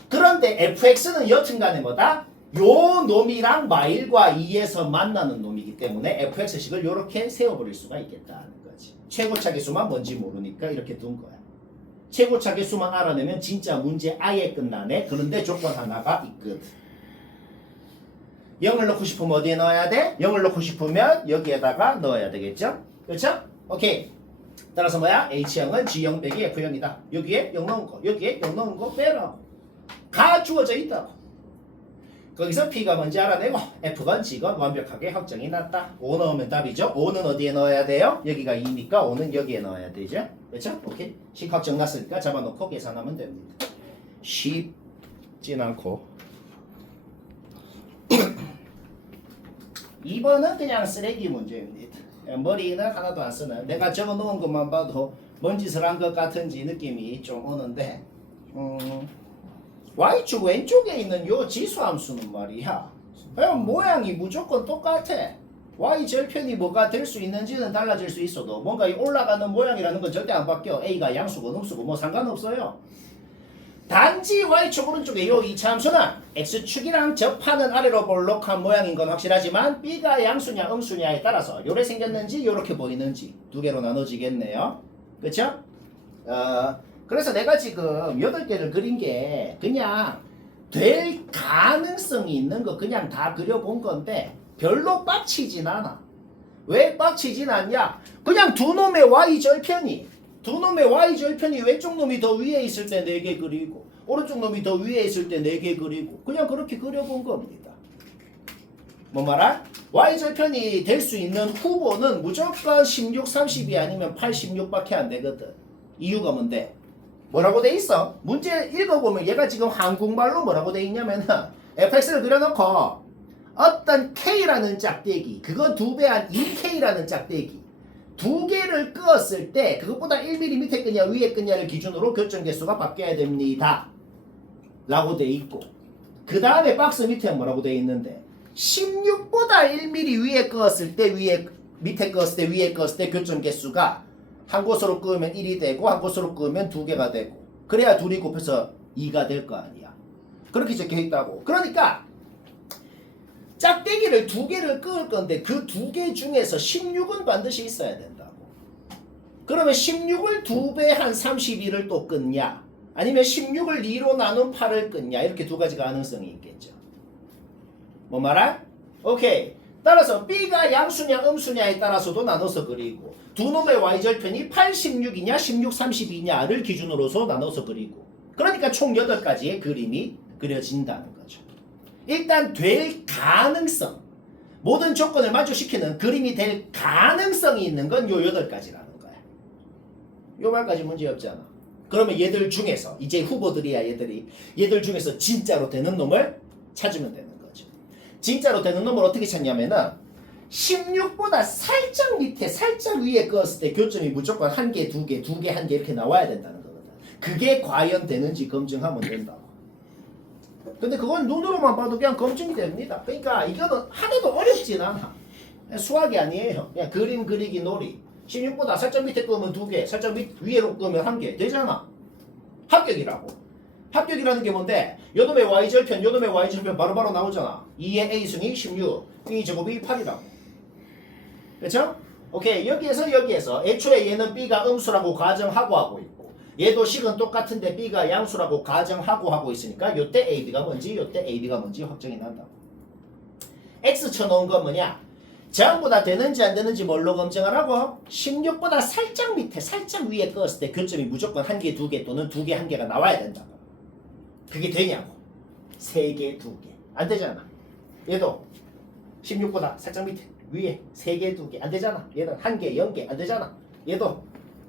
그런데 fx는 여튼간에 뭐다? 요 놈이랑 마일과 2에서 만나는 놈이기 때문에 fx식을 이렇게 세워버릴 수가 있겠다는 거지. 최고차 계수만 뭔지 모르니까 이렇게 둔 거야. 최고차 계수만 알아내면 진짜 문제 아예 끝나네. 그런데 조건 하나가 있거든. 0을 넣고 싶으면 어디에 넣어야 돼? 0을 넣고 싶으면 여기에다가 넣어야 되겠죠? 그렇죠? 오케이. 따라서 뭐야? H형은 G형 빼기 F형이다. 여기에 0 넣은 거, 여기에 0 넣은 거 빼라고. 다 주어져 있다고. 거기서 P가 뭔지 알아내고 F건 G건 완벽하게 확정이 났다. 5 넣으면 답이죠. 5는 어디에 넣어야 돼요? 여기가 2니까 5는 여기에 넣어야 되죠. 그렇죠? 오케이. 식 확정 났으니까 잡아놓고 계산하면 됩니다. 쉽진 않고 2번은 그냥 쓰레기 문제입니다. 머리는 하나도 안 쓰는. 내가 적어놓은 것만 봐도 뭔 짓을 한 것 같은지 느낌이 좀 오는데 Y축 왼쪽에 있는 요 지수함수는 말이야. 그냥 모양이 무조건 똑같아. Y 절편이 뭐가 될 수 있는지는 달라질 수 있어도 뭔가 이 올라가는 모양이라는 건 절대 안 바뀌어. A가 양수고 음수고 뭐 상관없어요. 단지 Y축 오른쪽에 요 이차함수는 X축이랑 접하는 아래로 볼록한 모양인 건 확실하지만 B가 양수냐 음수냐에 따라서 요래 생겼는지 요렇게 보이는지 두 개로 나눠지겠네요. 그쵸? 그래서 내가 지금 8개를 그린 게 그냥 될 가능성이 있는 거 그냥 다 그려본 건데 별로 빡치진 않아. 왜 빡치진 않냐? 그냥 두 놈의 Y절편이 왼쪽 놈이 더 위에 있을 때 4개 그리고 오른쪽 놈이 더 위에 있을 때 4개 그리고 그냥 그렇게 그려본 겁니다. 뭐 말아? Y절편이 될 수 있는 후보는 무조건 16, 30이 아니면 8, 16밖에 안 되거든. 이유가 뭔데? 뭐라고 돼 있어? 문제 읽어보면 얘가 지금 한국말로 뭐라고 돼 있냐면은 fx를 그려놓고 어떤 k라는 짝대기 그거 2배한 2k라는 짝대기 두 개를 끄었을 때 그것보다 1mm 밑에 끄냐 위에 끄냐를 기준으로 결정 개수가 바뀌어야 됩니다 라고 돼 있고 그 다음에 박스 밑에 뭐라고 돼 있는데 16보다 1mm 위에 끄었을 때 밑에 끄었을 때 위에 끄었을 때 결정 개수가 한 곳으로 끄면 1이 되고 한 곳으로 끄면 2개가 되고 그래야 둘이 곱해서 2가 될 거 아니야. 그렇게 적혀 있다고. 그러니까 짝대기를 2개를 끄을 건데 그 2개 중에서 16은 반드시 있어야 된다고. 그러면 16을 2배한 32를 또 끄냐 아니면 16을 2로 나눈 8을 끄냐 이렇게 두 가지 가능성이 있겠죠. 뭐 말아? 오케이. 따라서 B가 양수냐 음수냐에 따라서도 나눠서 그리고 두 놈의 Y절편이 8, 16이냐 16, 32냐를 기준으로서 나눠서 그리고 그러니까 총 8가지의 그림이 그려진다는 거죠. 일단 될 가능성 모든 조건을 만족시키는 그림이 될 가능성이 있는 건 요 8가지라는 거야. 요 말까지 문제 없잖아. 그러면 얘들 중에서 이제 후보들이야 얘들 중에서 진짜로 되는 놈을 찾으면 되는 거죠. 진짜로 되는 놈을 어떻게 찾냐면은 16보다 살짝 밑에 살짝 위에 끄었을 때 교점이 무조건 1개, 2개, 2개, 1개 이렇게 나와야 된다는 거거든. 그게 과연 되는지 검증하면 된다. 근데 그건 눈으로만 봐도 그냥 검증이 됩니다. 그러니까 이거는 하나도 어렵진 않아. 수학이 아니에요. 그냥 그림 그리기 놀이. 16보다 살짝 밑에 끄면 2개, 살짝 위로 끄면 1개 되잖아. 합격이라고. 합격이라는 게 뭔데? 요놈의 Y절편, 요놈의 Y절편 바로바로 나오잖아. 2의 A승이 16, B 제곱이 8이라고. 그렇죠? 오케이. 여기에서 애초에 얘는 B가 음수라고 가정하고 하고 있고 얘도 식은 똑같은데 B가 양수라고 가정하고 하고 있으니까 요때 AB가 뭔지 요때 AB가 뭔지 확정이 난다고. X 쳐놓은 건 뭐냐? 전부 다 되는지 안 되는지 뭘로 검증하라고? 16보다 살짝 밑에 살짝 위에 끄었을 때 교점이 무조건 1개, 2개 또는 2개, 1개가 나와야 된다고. 그게 되냐고. 3개, 2개. 안 되잖아. 얘도 16보다 살짝 밑에 위에 3개, 2개 안 되잖아. 얘는 1개, 0개 안 되잖아. 얘도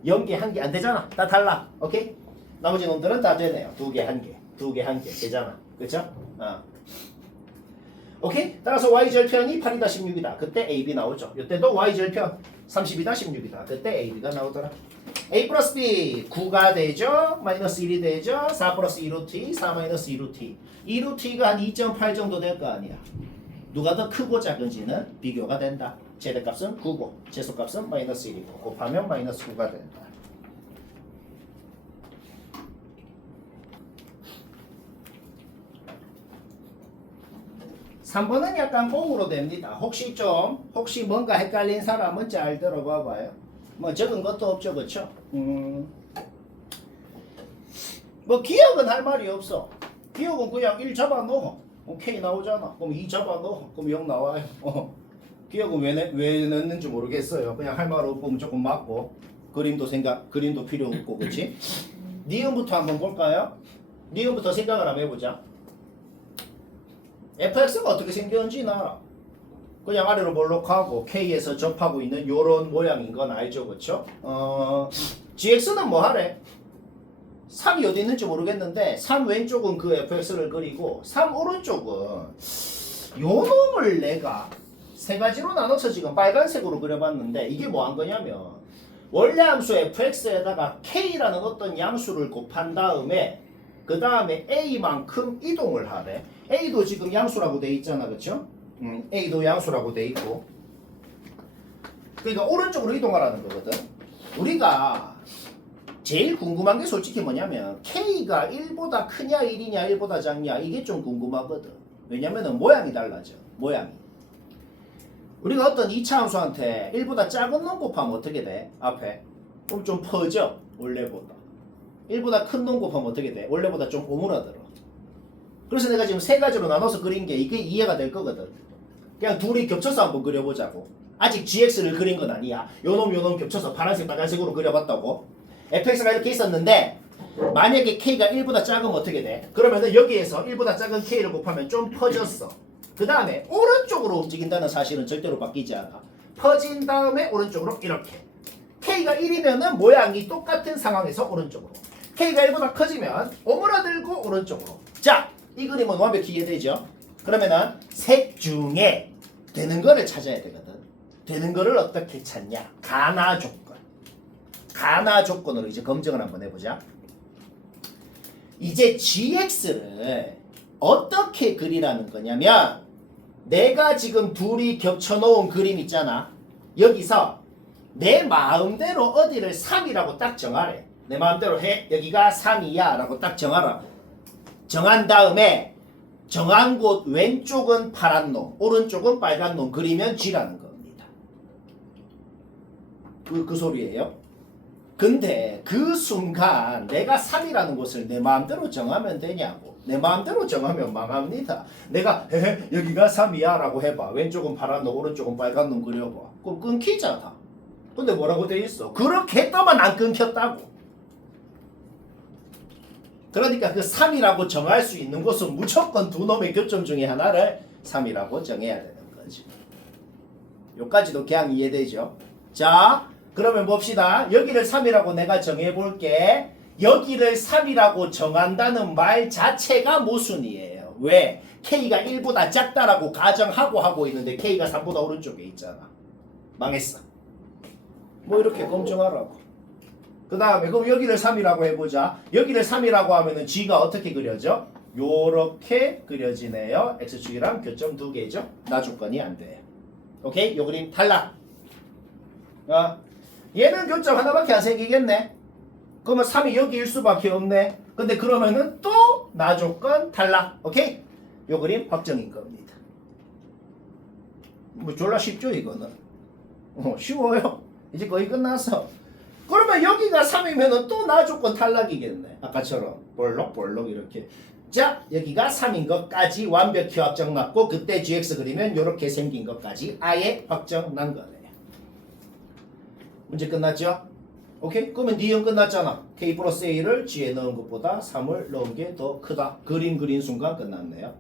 0개, 1개 안 되잖아. 다 달라. 오케이? 나머지 놈들은 다 되네요. 2개, 1개, 2개, 1개 되잖아. 그렇죠? 오케이? 따라서 Y절편이 8이다 16이다. 그때 AB 나오죠. 이때도 Y절편 30이다 16이다. 그때 AB가 나오더라. A 플러스 B 9가 되죠. 마이너스 1이 되죠. 4 플러스 2루T 4 마이너스 2루T 2루T가 한 2.8 정도 될 거 아니야. 누가 더 크고 작은지는 비교가 된다. 최대값은 9고 최소값은 마이너스 1이고 곱하면 마이너스 9가 된다. 3번은 약간 꽁으로 됩니다. 혹시 뭔가 헷갈린 사람은 잘 들어봐봐요. 뭐 적은 것도 없죠, 그쵸? 뭐 기억은 할 말이 없어. 기억은 그냥 1 잡아넣어. K 나오잖아. 그럼 2 잡아넣어. 그럼 0 나와요. 기억은 왜 넣는지 모르겠어요. 그냥 할 말 없고 무조건 맞고. 그림도 필요 없고, 그치? 니은부터 한번 볼까요? 니은부터 생각을 한번 해보자. fx가 어떻게 생겼는지 알아. 그냥 아래로 볼록하고 K에서 접하고 있는 요런 모양인 건 알죠, 그쵸? gx는 뭐 하래? 3이 어디 있는지 모르겠는데 3 왼쪽은 그 fx를 그리고 3 오른쪽은 요 놈을 내가 세 가지로 나눠서 지금 빨간색으로 그려봤는데 이게 뭐 한 거냐면 원래 함수 fx에다가 k라는 어떤 양수를 곱한 다음에 그 다음에 a만큼 이동을 하래. a도 지금 양수라고 돼 있잖아, 그쵸? a도 양수라고 돼 있고 그러니까 오른쪽으로 이동하라는 거거든. 우리가 제일 궁금한 게 솔직히 뭐냐면 k가 1보다 크냐 1이냐 1보다 작냐 이게 좀 궁금하거든. 왜냐면은 모양이 달라져. 모양이. 우리가 어떤 2차 함수한테 1보다 작은 놈 곱하면 어떻게 돼? 앞에. 그럼 좀 퍼져. 원래보다. 1보다 큰 놈 곱하면 어떻게 돼? 원래보다 좀 오므라들어. 그래서 내가 지금 세 가지로 나눠서 그린 게 이게 이해가 될 거거든. 그냥 둘이 겹쳐서 한번 그려보자고. 아직 gx를 그린 건 아니야. 요놈 겹쳐서 파란색 빨간색으로 그려봤다고. fx가 이렇게 있었는데 만약에 k가 1보다 작으면 어떻게 돼? 그러면은 여기에서 1보다 작은 k를 곱하면 좀 퍼졌어. 그 다음에 오른쪽으로 움직인다는 사실은 절대로 바뀌지 않아. 퍼진 다음에 오른쪽으로 이렇게. k가 1이면은 모양이 똑같은 상황에서 오른쪽으로. k가 1보다 커지면 오므라들고 오른쪽으로. 자, 이 그림은 완벽히 이해되죠? 그러면은 셋 중에 되는 거를 찾아야 되거든. 되는 거를 어떻게 찾냐? 가나 조건. 가나 조건으로 이제 검증을 한번 해보자. 이제 gx를 어떻게 그리라는 거냐면 내가 지금 둘이 겹쳐놓은 그림 있잖아. 여기서 내 마음대로 어디를 3이라고 딱 정하래. 내 마음대로 해. 여기가 3이야 라고 딱 정하라. 정한 다음에 정한 곳 왼쪽은 파란 놈, 오른쪽은 빨간 놈 그리면 g라는 겁니다. 그 소리예요. 근데 그 순간 내가 3이라는 곳을 내 마음대로 정하면 되냐고. 내 마음대로 정하면 망합니다. 내가 여기가 3이야 라고 해봐. 왼쪽은 파란 놈 오른쪽은 빨간 놈 그려봐. 그럼 끊기잖아. 근데 뭐라고 돼 있어? 그렇게 했더만 안 끊겼다고. 그러니까 그 3이라고 정할 수 있는 곳은 무조건 두 놈의 교점 중에 하나를 3이라고 정해야 되는 거지. 요까지도 그냥 이해되죠? 자, 그러면 봅시다. 여기를 3이라고 내가 정해볼게. 여기를 3이라고 정한다는 말 자체가 모순이에요. 왜? K가 1보다 작다라고 가정하고 하고 있는데 K가 3보다 오른쪽에 있잖아. 망했어. 뭐 이렇게 검증하라고. 그 다음에 그럼 여기를 3이라고 해보자. 여기를 3이라고 하면은 G가 어떻게 그려져? 요렇게 그려지네요. X축이랑 교점 2개죠. 나 조건이 안 돼요. 오케이? 요 그림 탈락. 얘는 교점 하나밖에 안 생기겠네. 그러면 3이 여기일 수밖에 없네. 근데 그러면은 또 나 조건 탈락. 오케이? 요 그림 확정인 겁니다. 뭐 졸라 쉽죠 이거는. 쉬워요. 이제 거의 끝났어. 그러면 여기가 3이면은 또 나 조건 탈락이겠네. 아까처럼 볼록볼록 이렇게. 자, 여기가 3인 것까지 완벽히 확정났고 그때 gx 그리면 이렇게 생긴 것까지 아예 확정난 거네요. 문제 끝났죠? 오케이? 그러면 니은 끝났잖아. k 플러스 a를 g에 넣은 것보다 3을 넣은 게 더 크다. 그림 그린 순간 끝났네요.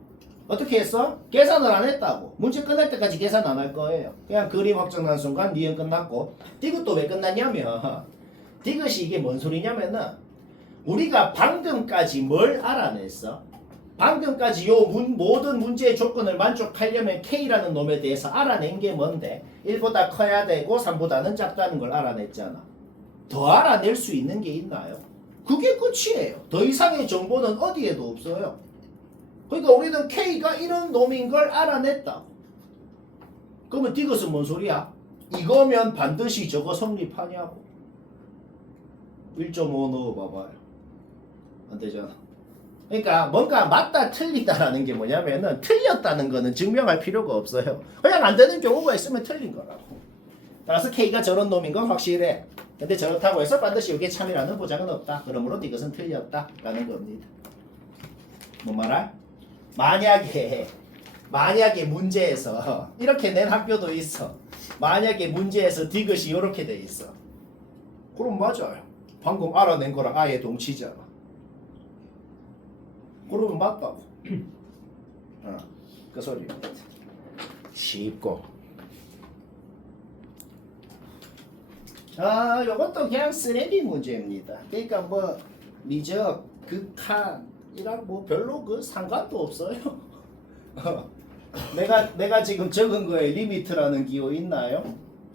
어떻게 했어? 계산을 안 했다고. 문제 끝날 때까지 계산 안 할 거예요. 그냥 그림 확정난 순간 니은 끝났고. 디귿도 왜 끝났냐면 디귿이 이게 뭔 소리냐면은 우리가 방금까지 뭘 알아냈어? 방금까지 요 모든 문제의 조건을 만족하려면 K라는 놈에 대해서 알아낸 게 뭔데? 1보다 커야 되고 3보다는 작다는 걸 알아냈잖아. 더 알아낼 수 있는 게 있나요? 그게 끝이에요. 더 이상의 정보는 어디에도 없어요. 그러니까 우리는 K가 이런 놈인 걸 알아냈다. 그러면 디귿은 뭔 소리야? 이거면 반드시 저거 성립하냐고. 1.5 넣어봐봐요. 안 되잖아. 그러니까 뭔가 맞다 틀리다라는 게 뭐냐면은 틀렸다는 거는 증명할 필요가 없어요. 그냥 안 되는 경우가 있으면 틀린 거라고. 따라서 K가 저런 놈인 건 확실해. 근데 저렇다고 해서 반드시 이게 참이라는 보장은 없다. 그러므로 이것은 틀렸다라는 겁니다. 뭔 말할? 만약에 문제에서 이렇게 낸 학교도 있어. 만약에 문제에서 디귿이 이렇게 돼 있어. 그럼 맞아요. 방금 알아낸 거랑 아예 동치잖아. 그러면 맞다고. 그 소리입니다. 쉽고. 요것도 그냥 쓰레기 문제입니다. 그러니까 뭐 미적, 극한이랑 뭐 별로 그 상관도 없어요. 내가 지금 적은 거에 리미트라는 기호 있나요?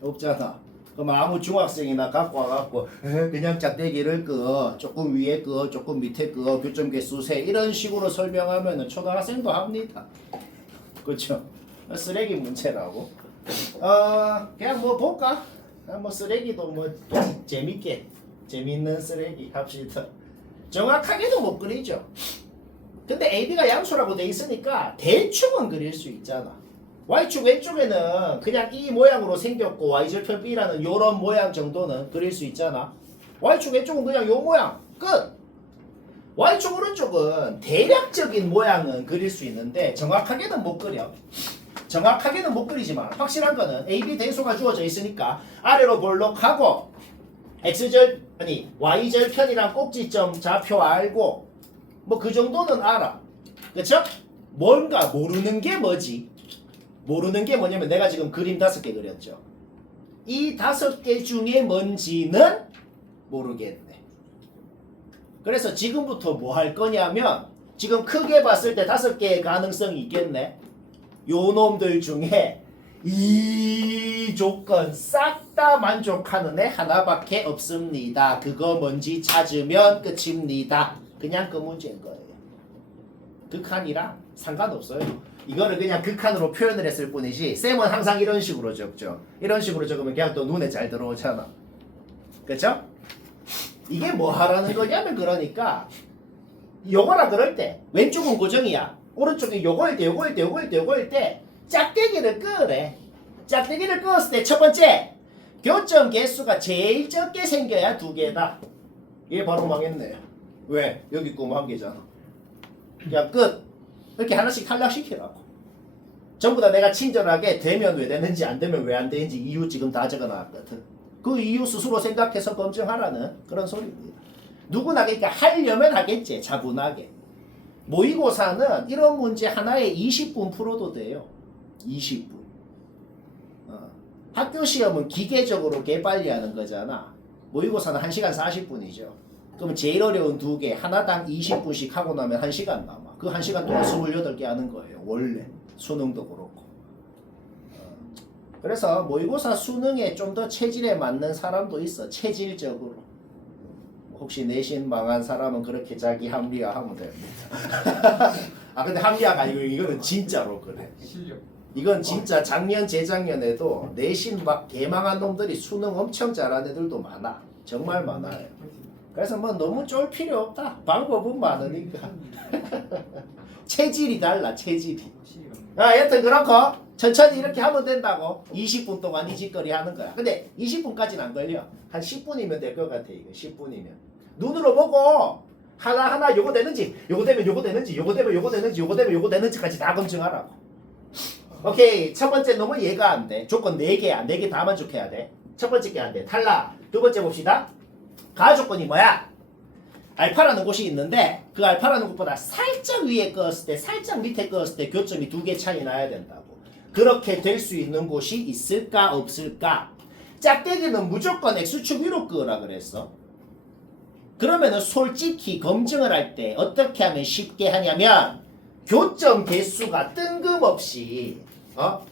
없잖아. 그럼 아무 중학생이나 갖고 와갖고 그냥 짝대기를 끄어, 조금 위에 끄어, 조금 밑에 끄어, 교점 개수 세 이런 식으로 설명하면은 초등학생도 합니다. 그렇죠? 쓰레기 문제라고. 그냥 뭐 볼까? 뭐 쓰레기도 뭐 재밌는 쓰레기 합시다. 정확하게도 못 그리죠. 근데 AB가 양수라고 돼 있으니까 대충은 그릴 수 있잖아. Y축 왼쪽에는 그냥 이 모양으로 생겼고 Y절편 B라는 요런 모양 정도는 그릴 수 있잖아. Y축 왼쪽은 그냥 요 모양 끝. Y축 오른쪽은 대략적인 모양은 그릴 수 있는데 정확하게는 못 그려. 정확하게는 못 그리지만 확실한 거는 AB 대소가 주어져 있으니까 아래로 볼록하고 Y절편이랑 꼭지점 좌표 알고 뭐 그 정도는 알아. 그쵸? 뭔가 모르는 게 뭐지? 모르는 게 뭐냐면 내가 지금 그림 5개 그렸죠. 이 5개 중에 뭔지는 모르겠네. 그래서 지금부터 뭐 할 거냐면 지금 크게 봤을 때 5개의 가능성이 있겠네. 요 놈들 중에 이 조건 싹 다 만족하는 애 하나밖에 없습니다. 그거 뭔지 찾으면 끝입니다. 그냥 그 문제인 거예요. 극한이랑 상관없어요. 이거를 그냥 극한으로 표현을 했을 뿐이지 쌤은 항상 이런 식으로 적죠. 이런 식으로 적으면 그냥 또 눈에 잘 들어오잖아. 그쵸? 이게 뭐 하라는 거냐면 그러니까 요거라 그럴 때 왼쪽은 고정이야. 오른쪽이 요거일 때 짝대기를 끄래. 짝대기를 끄었을 때 첫 번째 교점 개수가 제일 적게 생겨야 2개다. 얘 바로 망했네. 왜? 여기 꼬마 1개잖아. 야 끝. 이렇게 하나씩 탈락시키라고. 전부 다 내가 친절하게 되면 왜 되는지 안 되면 왜 안 되는지 이유 지금 다 적어놨거든. 그 이유 스스로 생각해서 검증하라는 그런 소리입니다. 누구나 그러니까 하려면 하겠지. 차분하게. 모의고사는 이런 문제 하나에 20분 풀어도 돼요. 20분. 학교 시험은 기계적으로 개빨리 하는 거잖아. 모의고사는 1시간 40분이죠. 그러면 제일 어려운 2개 하나당 20분씩 하고 나면 1시간 남아. 그 1시간 동안 28개 하는 거예요. 원래 수능도 그렇고. 그래서 모의고사 수능에 좀 더 체질에 맞는 사람도 있어. 체질적으로. 혹시 내신 망한 사람은 그렇게 자기 합리화하면 됩니다. 근데 합리화가 아니고 이거는 진짜로 그래. 이건 진짜 작년 재작년에도 내신 막 개망한 놈들이 수능 엄청 잘하는 애들도 많아. 정말 많아요. 그래서 뭐 너무 쫄 필요 없다. 방법은 많으니까. 체질이 달라. 체질이. 여튼 그렇고 천천히 이렇게 하면 된다고. 20분 동안 이 짓거리 하는 거야. 근데 20분까지는 안 걸려. 한 10분이면 될 것 같아. 이거 10분이면. 눈으로 보고 하나하나 요거 되는지 요거 되면 요거 되는지 요거 되면 요거 되는지 요거 되면 요거 되는지까지 다 검증하라고. 오케이. 첫 번째 놈은 얘가 안 돼. 조건 4개야. 4개 다 만족해야 돼. 첫 번째 게 안 돼. 탈락. 두 번째 봅시다. 가조건이 뭐야? 알파라는 곳이 있는데 그 알파라는 곳보다 살짝 위에 끄었을 때 살짝 밑에 끄었을 때 교점이 2개 차이 나야 된다고. 그렇게 될 수 있는 곳이 있을까 없을까? 짝대기는 무조건 X축 위로 끄라 그랬어. 그러면은 솔직히 검증을 할 때 어떻게 하면 쉽게 하냐면 교점 개수가 뜬금없이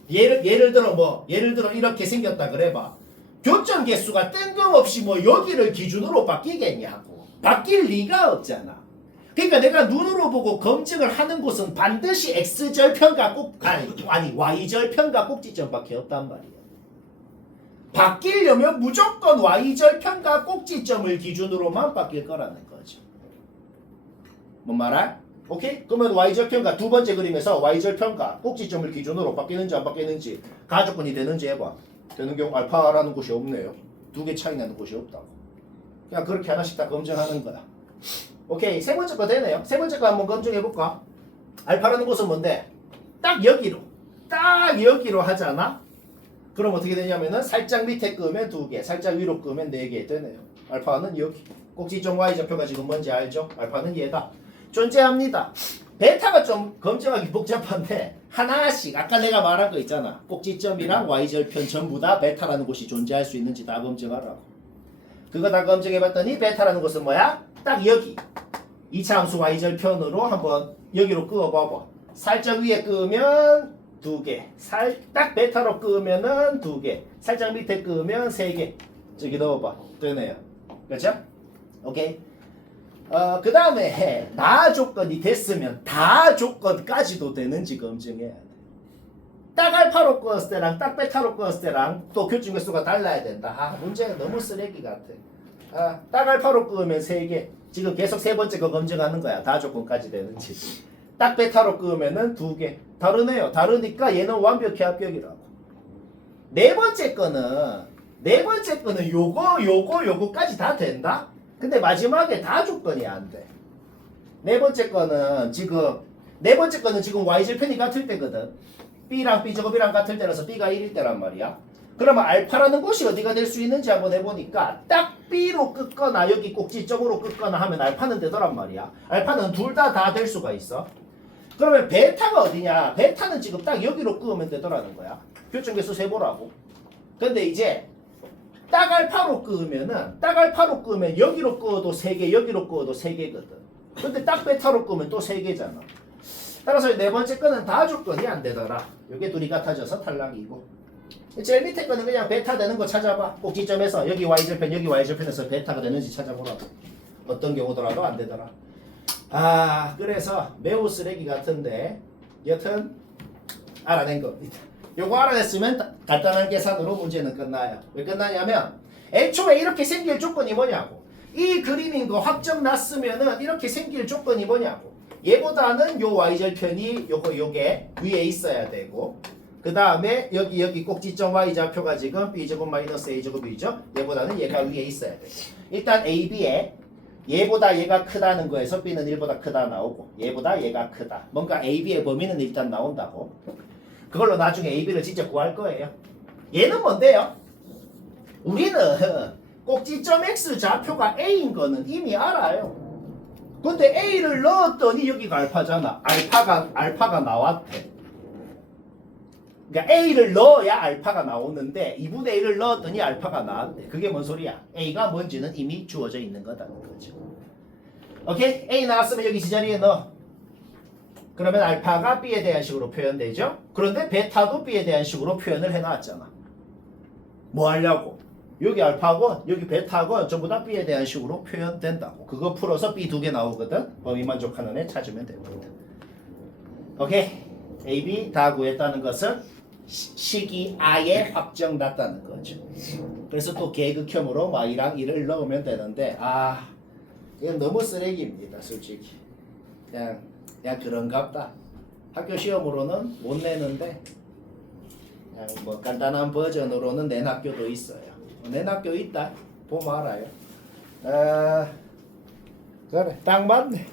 예를 들어 이렇게 생겼다 그래봐. 교점 개수가 뜬금없이 뭐 여기를 기준으로 바뀌겠냐고. 바뀔 리가 없잖아. 그러니까 내가 눈으로 보고 검증을 하는 곳은 반드시 X절편과 Y절편과 꼭지점밖에 없단 말이야. 바뀌려면 무조건 Y절편과 꼭지점을 기준으로만 바뀔 거라는 거죠. 뭔 말할? 오케이? 그러면 y절편과 두 번째 그림에서 y절편과 꼭지점을 기준으로 바뀌는지 안 바뀌는지 가조건이 되는지 해봐. 되는 경우 알파라는 곳이 없네요. 두 개 차이 나는 곳이 없다고. 그냥 그렇게 하나씩 다 검증하는 거야. 오케이, 세 번째 거 되네요. 세 번째 거 한번 검증해 볼까? 알파라는 곳은 뭔데? 딱 여기로 하잖아. 그럼 어떻게 되냐면은 살짝 밑에 끄면 두 개, 살짝 위로 끄면 네 개 되네요. 알파는 여기. 꼭지점 y좌표가 지금 뭔지 알죠? 알파는 얘다. 존재합니다. 베타가 좀 검증하기 복잡한데 하나씩 아까 내가 말한 거 있잖아. 꼭지점이랑 y절편 전부 다 베타라는 곳이 존재할 수 있는지 다 검증하라고. 그거 다 검증해봤더니 베타라는 곳은 뭐야? 딱 여기 2차 함수 y절편으로 한번 여기로 끄어봐봐. 살짝 위에 끄면 두 개, 살짝 베타로 끄면은 두 개, 살짝 밑에 끄면 세 개. 저기 넣어봐. 되네요. 그렇죠? 오케이. 그 다음에 다 조건이 됐으면 다 조건까지도 되는지 검증해야 돼. 딱 알파로 끄었을 때랑 딱 베타로 끄었을 때랑 또 교중 개수가 달라야 된다. 문제가 너무 쓰레기 같아. 딱 알파로 끄면 3개. 지금 계속 세 번째 거 검증하는 거야. 다 조건까지 되는지. 딱 베타로 끄면은 2개. 다르네요. 다르니까 얘는 완벽히 합격이라고. 네 번째 거는 요거까지 다 된다? 근데 마지막에 다 조건이 안 돼. 네 번째 거는 지금 y절편이 같을 때거든. b랑 b제곱이랑 같을 때라서 b가 1일 때란 말이야. 그러면 알파라는 곳이 어디가 될 수 있는지 한번 해보니까 딱 b로 끄거나 여기 꼭지점으로 끄거나 하면 알파는 되더란 말이야. 알파는 둘 다 될 수가 있어. 그러면 베타가 어디냐? 베타는 지금 딱 여기로 끄면 되더라는 거야. 교점계수 세보라고. 근데 이제 딱 알파로 끄면 여기로 끄어도 3개, 여기로 끄어도 3개거든. 근데 딱 베타로 끄면 또 3개잖아. 따라서 네 번째 거는 다 조건이 안 되더라. 요게 둘이 같아져서 탈락이고. 제일 밑에 거는 그냥 베타 되는 거 찾아봐. 꼭지점에서 여기 y절편에서 베타가 되는지 찾아보라고. 어떤 경우더라도 안 되더라. 그래서 매우 쓰레기 같은데 여튼 알아낸 겁니다. 요거 알아냈으면 간단한 계산으로 문제는 끝나요. 왜 끝나냐면 애초에 이렇게 생길 조건이 뭐냐고. 이 그림인 거 확정 났으면은 이렇게 생길 조건이 뭐냐고. 얘보다는 요 y절편이 요게 위에 있어야 되고, 그 다음에 여기 꼭지점 y좌표가 지금 b제곱 마이너스 a제곱이죠. 얘보다는 얘가 위에 있어야 돼. 일단 a, b에 얘보다 얘가 크다는 거에서 b는 1보다 크다 나오고, 얘보다 얘가 크다. 뭔가 a, b의 범위는 일단 나온다고. 그걸로 나중에 a, b를 직접 구할 거예요. 얘는 뭔데요? 우리는 꼭지점 x 좌표가 a인 거는 이미 알아요. 근데 a를 넣었더니 여기가 알파잖아. 알파가 나왔대. 그러니까 a를 넣어야 알파가 나오는데 2분의 1을 넣었더니 알파가 나왔대. 그게 뭔 소리야? a가 뭔지는 이미 주어져 있는 거다는 거죠. 오케이? a 나왔으면 여기 지자리에 넣어. 그러면 알파가 b에 대한 식으로 표현되죠? 그런데 베타도 b에 대한 식으로 표현을 해놨잖아. 뭐 하려고? 여기 알파건, 여기 베타건 전부 다 b에 대한 식으로 표현된다고. 그거 풀어서 b 2개 나오거든. 범위 만족하는 애 찾으면 됩니다. 오케이? a, b 다 구했다는 것은 식이 아예 확정났다는 거죠. 그래서 또 계극형으로 y랑 1을 넣으면 되는데 이건 너무 쓰레기입니다. 솔직히 그냥 그런갑다. 학교 시험으로는 못 내는데 그냥 뭐 간단한 버전으로는 낸 학교도 있어요. 낸 학교 있다 보면 알아요. 그래 딱 맞네.